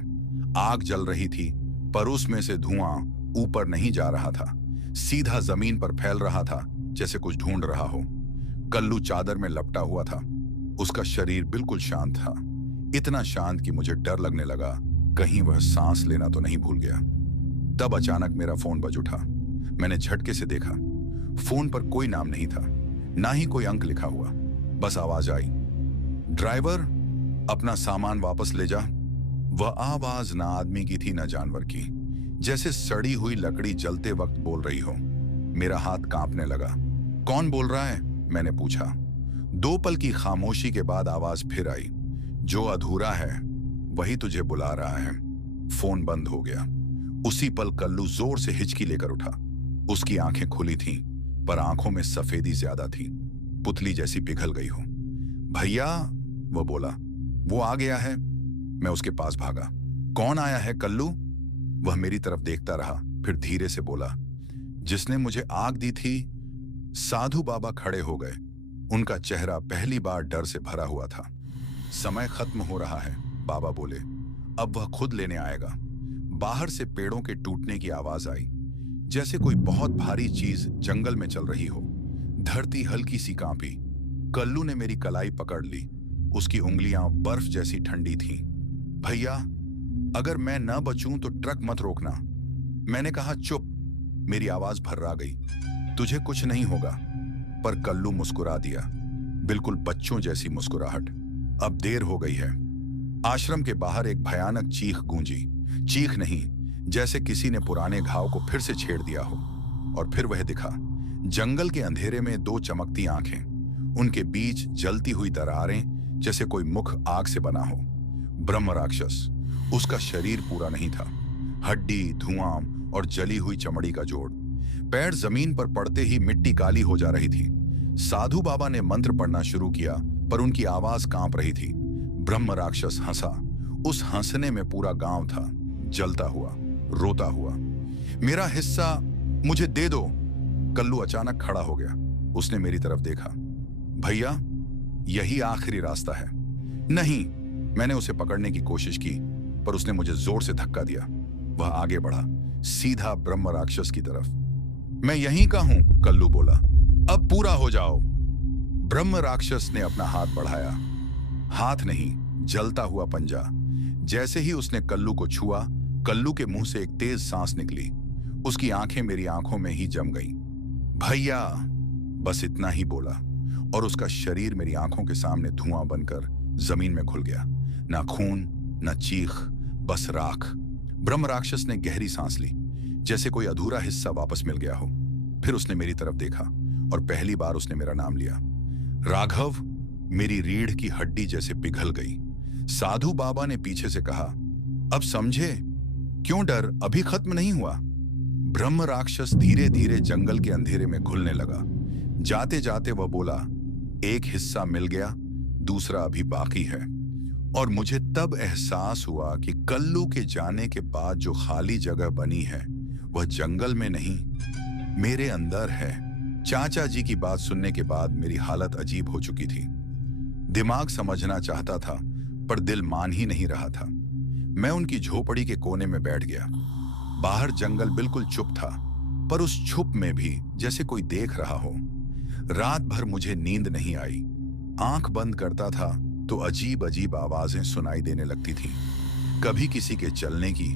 आग जल रही थी, पर उसमें से धुआं ऊपर नहीं जा रहा था, सीधा जमीन पर फैल रहा था, जैसे कुछ ढूंढ रहा हो। कल्लू चादर में लपटा हुआ था। उसका शरीर बिल्कुल शांत था। इतना शांत कि मुझे डर लगने लगा कहीं वह सांस लेना तो नहीं भूल गया। तब अचानक मेरा फोन बज उठा। मैंने झटके से देखा। फोन पर कोई नाम नहीं था, ना ही कोई अंक लिखा हुआ। बस आवाज आई, ड्राइवर अपना सामान वापस ले जा। वह आवाज ना आदमी की थी ना जानवर की, जैसे सड़ी हुई लकड़ी जलते वक्त बोल रही हो। मेरा हाथ कांपने लगा। कौन बोल रहा है? मैंने पूछा। 2 पल की खामोशी के बाद आवाज फिर आई, जो अधूरा है वही तुझे बुला रहा है। फोन बंद हो गया। उसी पल कल्लू जोर से हिचकी लेकर उठा। उसकी आंखें खुली थीं, पर आंखों में सफेदी ज्यादा थी, पुतली जैसी पिघल गई हो। भैया, वो बोला, वो आ गया है। मैं उसके पास भागा। कौन आया है कल्लू? वह मेरी तरफ देखता रहा, फिर धीरे से बोला, जिसने मुझे आग दी थी। साधु बाबा खड़े हो गए। उनका चेहरा पहली बार डर से भरा हुआ था। समय खत्म हो रहा है, बाबा बोले। अब वह खुद लेने आएगा। बाहर से पेड़ों के टूटने की आवाज आई, जैसे कोई बहुत भारी चीज जंगल में चल रही हो। धरती हल्की सी कांपी। कल्लू ने मेरी कलाई पकड़ ली। उसकी उंगलियां बर्फ जैसी ठंडी थीं। भैया, अगर मैं न बचूं तो ट्रक मत रोकना। मैंने कहा। चुप। मेरी आवाज भर्रा गई। तुझे कुछ नहीं होगा। पर कल्लू मुस्कुरा दिया, बिल्कुल बच्चों जैसी मुस्कुराहट। अब देर हो गई है। आश्रम के बाहर एक भयानक चीख गूंजी। चीख नहीं, जैसे किसी ने पुराने घाव को फिर से छेड़ दिया हो। और फिर वह दिखा। जंगल के अंधेरे में 2 चमकती आंखें, उनके बीच जलती हुई दरारें, जैसे कोई मुख आग से बना हो। ब्रह्म राक्षस। उसका शरीर पूरा नहीं था। हड्डी, धुआं और जली हुई चमड़ी का जोड़। पैर जमीन पर पड़ते ही मिट्टी काली हो जा रही थी। साधु बाबा ने मंत्र पढ़ना शुरू किया, पर उनकी आवाज कांप रही थी। ब्रह्म राक्षस हंसा। उस हंसने में पूरा गांव था, जलता हुआ, रोता हुआ। मेरा हिस्सा मुझे दे दो। कल्लू अचानक खड़ा हो गया। उसने मेरी तरफ देखा। भैया, यही आखिरी रास्ता है। नहीं। मैंने उसे पकड़ने की कोशिश की, पर उसने मुझे जोर से धक्का दिया। वह आगे बढ़ा, सीधा ब्रह्म राक्षस की तरफ। मैं यहीं का हूं, कल्लू बोला। अब पूरा हो जाओ। ब्रह्म राक्षस ने अपना हाथ बढ़ाया। हाथ नहीं, जलता हुआ पंजा। जैसे ही उसने कल्लू को छुआ, कल्लू के मुंह से एक तेज सांस निकली। उसकी आंखें मेरी आंखों में ही जम गईं। भैया, बस इतना ही बोला, और उसका शरीर मेरी आंखों के सामने धुआं बनकर जमीन में घुल गया। ना खून, ना चीख, बस राख। ब्रह्म राक्षस ने गहरी सांस ली, जैसे कोई अधूरा हिस्सा वापस मिल गया हो। फिर उसने मेरी तरफ देखा, और पहली बार उसने मेरा नाम लिया। राघव। मेरी रीढ़ की हड्डी जैसे पिघल गई। साधु बाबा ने पीछे से कहा, अब समझे? क्यों डर अभी खत्म नहीं हुआ? ब्रह्म राक्षस धीरे धीरे जंगल के अंधेरे में घुलने लगा। जाते जाते वह बोला, एक हिस्सा मिल गया, दूसरा अभी बाकी है। और मुझे तब एहसास हुआ कि कल्लू के जाने के बाद जो खाली जगह बनी है, वह जंगल में नहीं, मेरे अंदर है। चाचा जी की बात सुनने के बाद मेरी हालत अजीब हो चुकी थी। दिमाग समझना चाहता था, पर दिल मान ही नहीं रहा था। मैं उनकी झोपड़ी के कोने में बैठ गया। बाहर जंगल बिल्कुल चुप था, पर उस चुप में भी जैसे कोई देख रहा हो। रात भर मुझे नींद नहीं आई। आंख बंद करता था तो अजीब अजीब आवाजें सुनाई देने लगती थीं। कभी किसी के चलने की,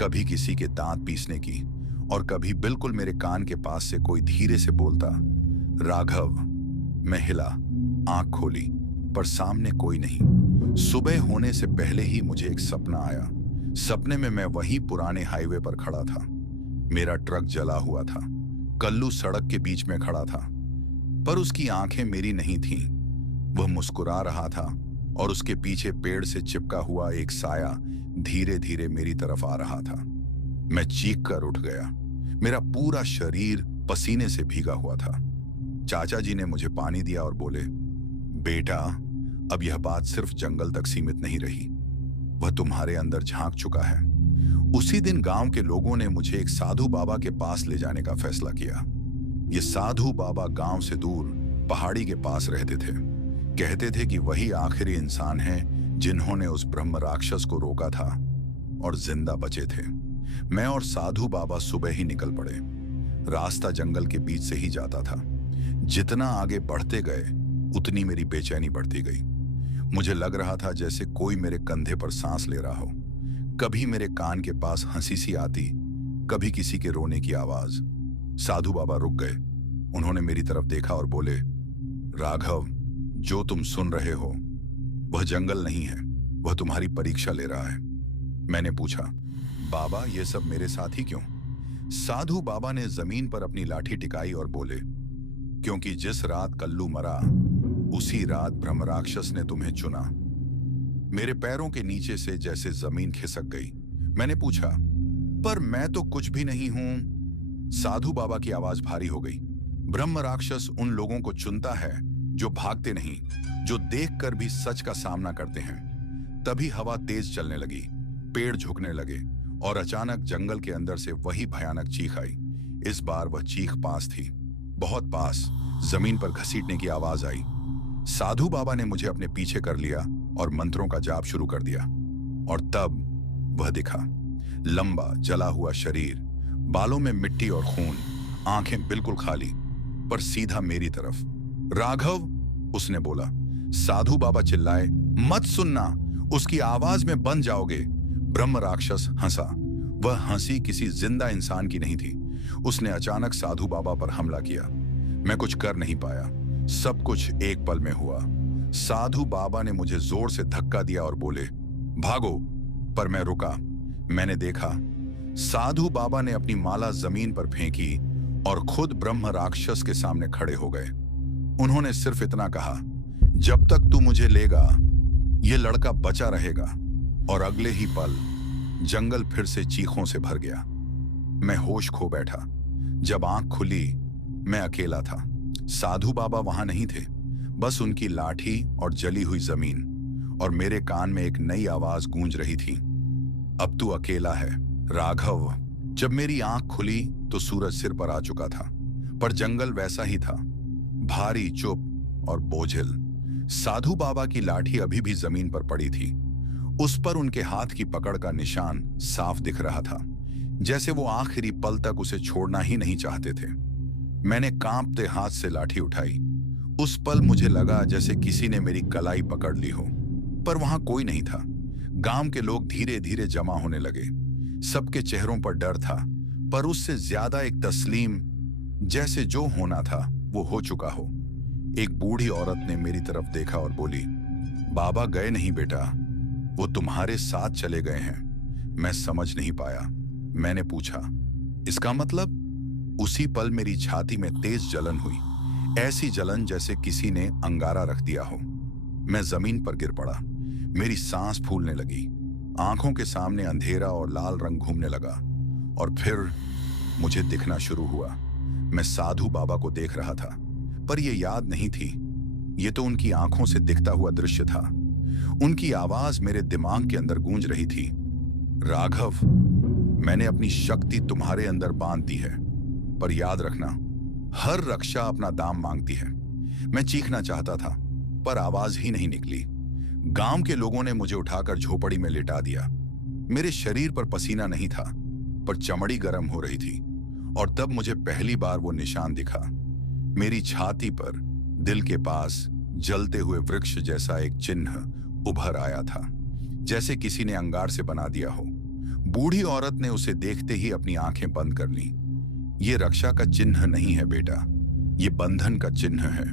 कभी किसी के दांत पीसने की, और कभी बिल्कुल मेरे कान के पास से कोई धीरे से बोलता, राघव। मैं हिला, आंख खोली, पर सामने कोई नहीं। सुबह होने से पहले ही मुझे एक सपना आया। सपने में मैं वही पुराने हाईवे पर खड़ा था। मेरा ट्रक जला हुआ था। कल्लू सड़क के बीच में खड़ा था, पर उसकी आंखें मेरी नहीं थीं। वह मुस्कुरा रहा था, और उसके पीछे पेड़ से चिपका हुआ एक साया धीरे धीरे मेरी तरफ आ रहा था। मैं चीख कर उठ गया। मेरा पूरा शरीर पसीने से भीगा हुआ था। चाचा जी ने मुझे पानी दिया और बोले, बेटा, अब यह बात सिर्फ जंगल तक सीमित नहीं रही, वह तुम्हारे अंदर झांक चुका है। उसी दिन गांव के लोगों ने मुझे एक साधु बाबा के पास ले जाने का फैसला किया। ये साधु बाबा गांव से दूर पहाड़ी के पास रहते थे। कहते थे कि वही आखिरी इंसान हैं जिन्होंने उस ब्रह्म राक्षस को रोका था और जिंदा बचे थे। मैं और साधु बाबा सुबह ही निकल पड़े। रास्ता जंगल के बीच से ही जाता था। जितना आगे बढ़ते गए, उतनी मेरी बेचैनी बढ़ती गई। मुझे लग रहा था जैसे कोई मेरे कंधे पर सांस ले रहा हो। कभी मेरे कान के पास हंसी सी आती, कभी किसी के रोने की आवाज। साधु बाबा रुक गए। उन्होंने मेरी तरफ देखा और बोले, राघव, जो तुम सुन रहे हो वह जंगल नहीं है, वह तुम्हारी परीक्षा ले रहा है। मैंने पूछा, बाबा ये सब मेरे साथ ही क्यों? साधु बाबा ने जमीन पर अपनी लाठी टिकाई और बोले, क्योंकि जिस रात कल्लू मरा उसी रात ब्रह्म राक्षस ने तुम्हें चुना। मेरे पैरों के नीचे से जैसे जमीन खिसक गई। मैंने पूछा, पर मैं तो कुछ भी नहीं हूं। साधु बाबा की आवाज भारी हो गई। ब्रह्म राक्षस उन लोगों को चुनता है जो भागते नहीं, जो देखकर भी सच का सामना करते हैं। तभी हवा तेज चलने लगी, पेड़ झुकने लगे और अचानक जंगल के अंदर से वही भयानक चीख आई। इस बार वह चीख पास थी, बहुत पास। जमीन पर घसीटने की आवाज आई। साधु बाबा ने मुझे अपने पीछे कर लिया और मंत्रों का जाप शुरू कर दिया। और तब वह दिखा, लंबा जला हुआ शरीर, बालों में मिट्टी और खून, आंखें बिल्कुल खाली, पर सीधा मेरी तरफ। राघव, उसने बोला। साधु बाबा चिल्लाए, मत सुनना, उसकी आवाज में बन जाओगे। ब्रह्म राक्षस हंसा। वह हंसी किसी जिंदा इंसान की नहीं थी। उसने अचानक साधु बाबा पर हमला किया। मैं कुछ कर नहीं पाया। सब कुछ एक पल में हुआ। साधु बाबा ने मुझे जोर से धक्का दिया और बोले, भागो, पर मैं रुका। मैंने देखा, साधु बाबा ने अपनी माला जमीन पर फेंकी और खुद ब्रह्म राक्षस के सामने खड़े हो गए। उन्होंने सिर्फ इतना कहा, जब तक तू मुझे लेगा ये लड़का बचा रहेगा। और अगले ही पल जंगल फिर से चीखों से भर गया। मैं होश खो बैठा। जब आंख खुली, मैं अकेला था। साधु बाबा वहां नहीं थे, बस उनकी लाठी और जली हुई जमीन। और मेरे कान में एक नई आवाज गूंज रही थी, अब तू अकेला है राघव। जब मेरी आंख खुली तो सूरज सिर पर आ चुका था, पर जंगल वैसा ही था, भारी, चुप और बोझिल। साधु बाबा की लाठी अभी भी जमीन पर पड़ी थी। उस पर उनके हाथ की पकड़ का निशान साफ दिख रहा था, जैसे वो आखिरी पल तक उसे छोड़ना ही नहीं चाहते थे। मैंने कांपते हाथ से लाठी उठाई। उस पल मुझे लगा जैसे किसी ने मेरी कलाई पकड़ ली हो, पर वहां कोई नहीं था। गांव के लोग धीरे धीरे जमा होने लगे। सबके चेहरों पर डर था, पर उससे ज्यादा एक तस्लीम, जैसे जो होना था वो हो चुका हो। एक बूढ़ी औरत ने मेरी तरफ देखा और बोली, बाबा गए नहीं बेटा, वो तुम्हारे साथ चले गए हैं। मैं समझ नहीं पाया। मैंने पूछा, इसका मतलब? उसी पल मेरी छाती में तेज जलन हुई, ऐसी जलन जैसे किसी ने अंगारा रख दिया हो। मैं जमीन पर गिर पड़ा। मेरी सांस फूलने लगी। आंखों के सामने अंधेरा और लाल रंग घूमने लगा। और फिर मुझे दिखना शुरू हुआ। मैं साधु बाबा को देख रहा था, पर यह याद नहीं थी। ये तो उनकी आंखों से दिखता हुआ दृश्य था। उनकी आवाज मेरे दिमाग के अंदर गूंज रही थी, राघव, मैंने अपनी शक्ति तुम्हारे अंदर बांध दी है, पर याद रखना, हर रक्षा अपना दाम मांगती है। मैं चीखना चाहता था, पर आवाज ही नहीं निकली। गांव के लोगों ने मुझे उठाकर झोपड़ी में लिटा दिया। मेरे शरीर पर पसीना नहीं था, पर चमड़ी गर्म हो रही थी। और तब मुझे पहली बार वो निशान दिखा। मेरी छाती पर, दिल के पास, जलते हुए वृक्ष जैसा एक चिन्ह उभर आया था, जैसे किसी ने अंगार से बना दिया हो। बूढ़ी औरत ने उसे देखते ही अपनी आंखें बंद कर लीं। ये रक्षा का चिन्ह नहीं है बेटा, ये बंधन का चिन्ह है।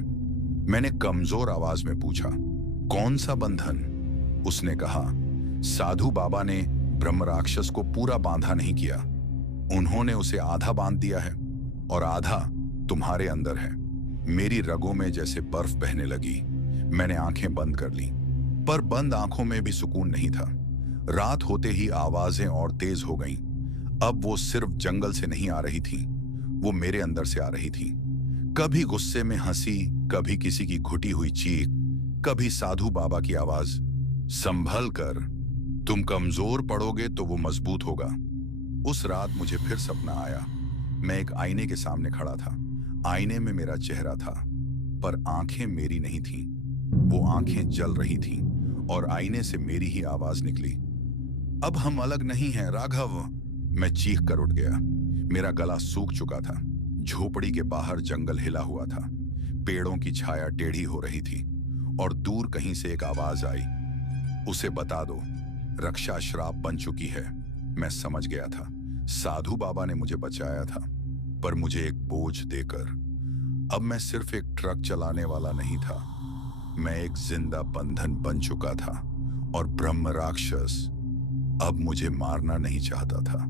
मैंने कमजोर आवाज में पूछा, कौन सा बंधन? उसने कहा, साधु बाबा ने ब्रह्म राक्षस को पूरा बांधा नहीं किया, उन्होंने उसे आधा बांध दिया है और आधा तुम्हारे अंदर है। मेरी रगों में जैसे बर्फ बहने लगी। मैंने आंखें बंद कर ली, पर बंद आंखों में भी सुकून नहीं था। रात होते ही आवाजें और तेज हो गईं। अब वो सिर्फ जंगल से नहीं आ रही थी, वो मेरे अंदर से आ रही थी। कभी गुस्से में हंसी, कभी किसी की घुटी हुई चीख, कभी साधु बाबा की आवाज, संभल कर, तुम कमजोर पड़ोगे तो वो मजबूत होगा। उस रात मुझे फिर सपना आया। मैं एक आईने के सामने खड़ा था। आईने में मेरा चेहरा था, पर आंखें मेरी नहीं थीं। वो आंखें जल रही थीं और आईने से मेरी ही आवाज निकली, अब हम अलग नहीं हैं राघव। मैं चीख कर उठ गया। मेरा गला सूख चुका था। झोपड़ी के बाहर जंगल हिला हुआ था। पेड़ों की छाया टेढ़ी हो रही थी और दूर कहीं से एक आवाज आई, उसे बता दो, रक्षा श्राप बन चुकी है। मैं समझ गया था, साधु बाबा ने मुझे बचाया था, पर मुझे एक बोझ देकर। अब मैं सिर्फ एक ट्रक चलाने वाला नहीं था, मैं एक जिंदा बंधन बन चुका था। और ब्रह्म राक्षस अब मुझे मारना नहीं चाहता था,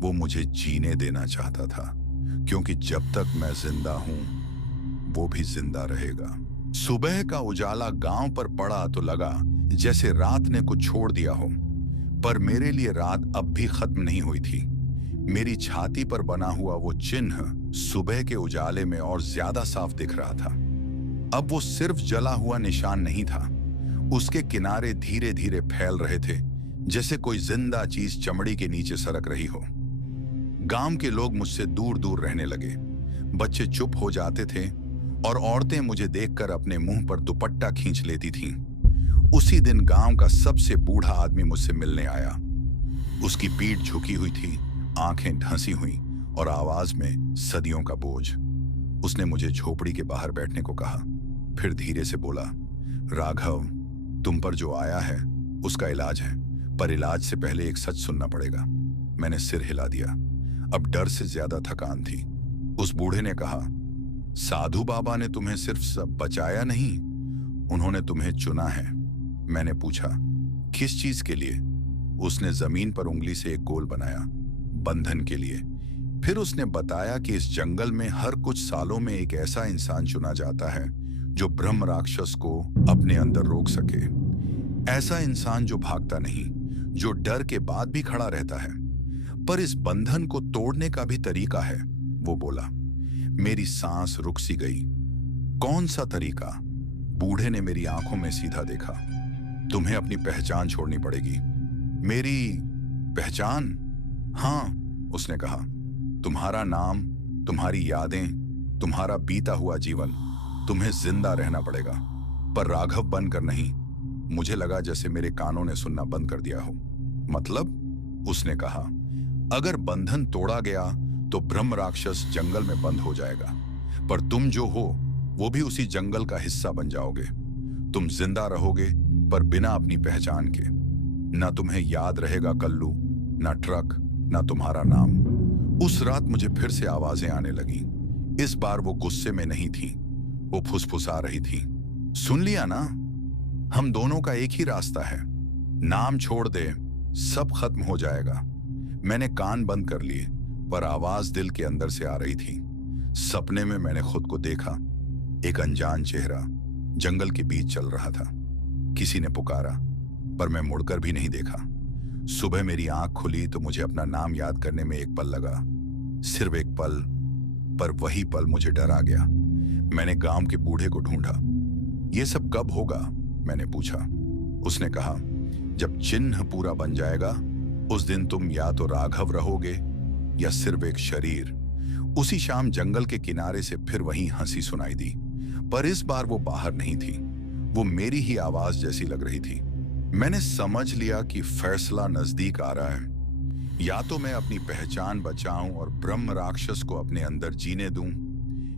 वो मुझे जीने देना चाहता था, क्योंकि जब तक मैं जिंदा हूं वो भी जिंदा रहेगा। सुबह का उजाला गांव पर पड़ा तो लगा जैसे रात ने कुछ छोड़ दिया हो, पर मेरे लिए रात अब भी खत्म नहीं हुई थी। मेरी छाती पर बना हुआ वो चिन्ह सुबह के उजाले में और ज्यादा साफ दिख रहा था। अब वो सिर्फ जला हुआ निशान नहीं था, उसके किनारे धीरे धीरे फैल रहे थे, जैसे कोई जिंदा चीज चमड़ी के नीचे सरक रही हो। गांव के लोग मुझसे दूर दूर रहने लगे, बच्चे चुप हो जाते थे और औरतें मुझे देखकर अपने मुंह पर दुपट्टा खींच लेती थीं। उसी दिन गांव का सबसे बूढ़ा आदमी मुझसे मिलने आया। उसकी पीठ झुकी हुई थी, आंखें ढंसी हुई और आवाज में सदियों का बोझ। उसने मुझे झोपड़ी के बाहर बैठने को कहा, फिर धीरे से बोला, राघव, तुम पर जो आया है उसका इलाज है, पर इलाज से पहले एक सच सुनना पड़ेगा। मैंने सिर हिला दिया, अब डर से ज्यादा थकान थी। उस बूढ़े ने कहा, साधु बाबा ने तुम्हें सिर्फ सब बचाया नहीं, उन्होंने तुम्हें चुना है। मैंने पूछा, किस चीज के लिए? उसने जमीन पर उंगली से एक गोल बनाया, बंधन के लिए। फिर उसने बताया कि इस जंगल में हर कुछ सालों में एक ऐसा इंसान चुना जाता है जो ब्रह्म राक्षस को अपने अंदर रोक सके। ऐसा इंसान जो भागता नहीं, जो डर के बाद भी खड़ा रहता है। पर इस बंधन को तोड़ने का भी तरीका है, वो बोला। मेरी सांस रुक सी गई। कौन सा तरीका? बूढ़े ने मेरी आंखों में सीधा देखा। तुम्हें अपनी पहचान छोड़नी पड़ेगी। मेरी पहचान? हाँ, उसने कहा। तुम्हारा नाम, तुम्हारी यादें, तुम्हारा बीता हुआ जीवन, तुम्हें जिंदा रहना पड़ेगा, पर राघव बनकर नहीं। मुझे लगा जैसे मेरे कानों ने सुनना बंद कर दिया हो। मतलब? उसने कहा, अगर बंधन तोड़ा गया तो ब्रह्म राक्षस जंगल में बंद हो जाएगा, पर तुम जो हो वो भी उसी जंगल का हिस्सा बन जाओगे। तुम जिंदा रहोगे, पर बिना अपनी पहचान के। ना तुम्हें याद रहेगा कल्लू, ना ट्रक, ना तुम्हारा नाम। उस रात मुझे फिर से आवाजें आने लगी। इस बार वो गुस्से में नहीं थी, वो फुसफुसा रही थी। सुन लिया ना, हम दोनों का एक ही रास्ता है। नाम छोड़ दे, सब खत्म हो जाएगा। मैंने कान बंद कर लिए, पर आवाज दिल के अंदर से आ रही थी। सपने में मैंने खुद को देखा, एक अनजान चेहरा जंगल के बीच चल रहा था। किसी ने पुकारा, पर मैं मुड़कर भी नहीं देखा। सुबह मेरी आंख खुली तो मुझे अपना नाम याद करने में एक पल लगा, सिर्फ एक पल, पर वही पल मुझे डरा गया। मैंने गांव के बूढ़े को ढूंढा। ये सब कब होगा? मैंने पूछा। उसने कहा, जब चिन्ह पूरा बन जाएगा, उस दिन तुम या तो राघव रहोगे या सिर्फ एक शरीर। उसी शाम जंगल के किनारे से फिर वही हंसी सुनाई दी, पर इस बार वो बाहर नहीं थी, वो मेरी ही आवाज जैसी लग रही थी। मैंने समझ लिया कि फैसला नजदीक आ रहा है। या तो मैं अपनी पहचान बचाऊं और ब्रह्म राक्षस को अपने अंदर जीने दूं,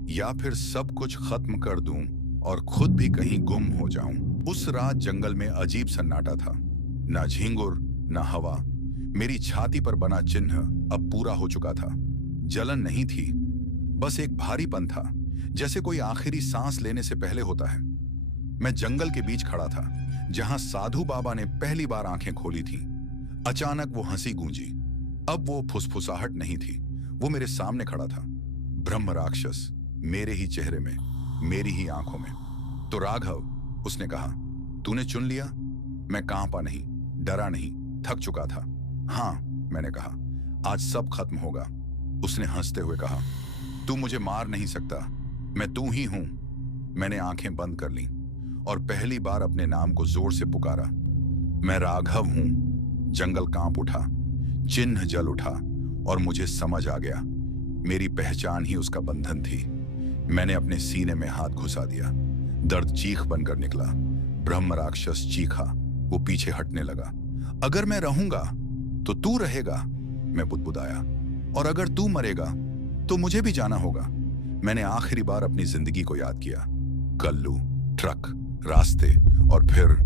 या फिर सब कुछ खत्म कर दूं और खुद भी कहीं गुम हो जाऊं। उस रात जंगल में अजीब सन्नाटा था, ना झींगुर, ना हवा। मेरी छाती पर बना चिन्ह अब पूरा हो चुका था। जलन नहीं थी, बस एक भारीपन था, जैसे कोई आखिरी सांस लेने से पहले होता है। मैं जंगल के बीच खड़ा था, जहां साधु बाबा ने पहली बार आंखें खोली थी। अचानक वो हंसी गूंजी। अब वो फुसफुसाहट नहीं थी, वो मेरे सामने खड़ा था। ब्रह्म राक्षस, मेरे ही चेहरे में, मेरी ही आंखों में। तो राघव, उसने कहा, तूने चुन लिया? मैं कांपा नहीं, डरा नहीं, थक चुका था। हाँ, मैंने कहा, आज सब खत्म होगा। उसने हंसते हुए कहा, तू मुझे मार नहीं सकता, मैं तू ही हूं। मैंने आंखें बंद कर लीं और पहली बार अपने नाम को जोर से पुकारा। मैं राघव हूं। जंगल कांप उठा, चिन्ह जल उठा और मुझे समझ आ गया, मेरी पहचान ही उसका बंधन थी। मैंने अपने सीने में हाथ घुसा दिया। दर्द चीख बनकर निकला। ब्रह्म राक्षस चीखा, वो पीछे हटने लगा। अगर मैं रहूंगा तो तू रहेगा, मैं बुदबुदाया, और अगर तू मरेगा तो मुझे भी जाना होगा। मैंने आखिरी बार अपनी जिंदगी को याद किया। कल्लू, ट्रक, रास्ते और फिर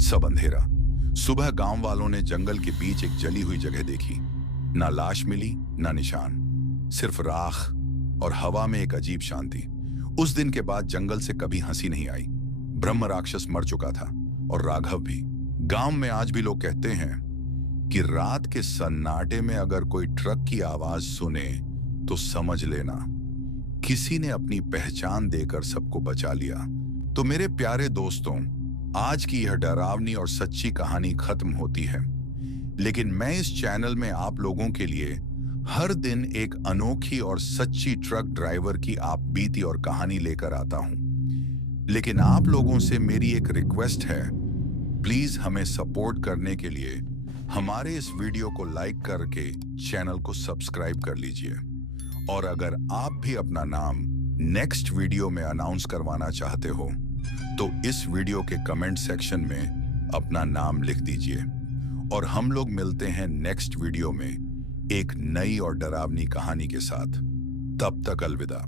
सब अंधेरा। सुबह गांव वालों ने जंगल के बीच एक जली हुई जगह देखी। ना लाश मिली, ना निशान, सिर्फ राख और हवा में एक अजीब शांति। उस दिन के बाद जंगल से कभी हंसी नहीं आई। ब्रह्म राक्षस मर चुका था और राघव भी। गांव में आज भी लोग कहते हैं कि रात के सन्नाटे में अगर कोई ट्रक की आवाज सुने तो समझ लेना किसी ने अपनी पहचान देकर सबको बचा लिया। तो मेरे प्यारे दोस्तों, आज की यह डरावनी और सच्ची कहानी खत्म होती है, लेकिन मैं इस चैनल में आप लोगों के लिए हर दिन एक अनोखी और सच्ची ट्रक ड्राइवर की आप बीती और कहानी लेकर आता हूं। लेकिन आप लोगों से मेरी एक रिक्वेस्ट है, प्लीज हमें सपोर्ट करने के लिए हमारे इस वीडियो को लाइक करके चैनल को सब्सक्राइब कर लीजिए। और अगर आप भी अपना नाम नेक्स्ट वीडियो में अनाउंस करवाना चाहते हो तो इस वीडियो के कमेंट सेक्शन में अपना नाम लिख दीजिए। और हम लोग मिलते हैं नेक्स्ट वीडियो में एक नई और डरावनी कहानी के साथ। तब तक अलविदा।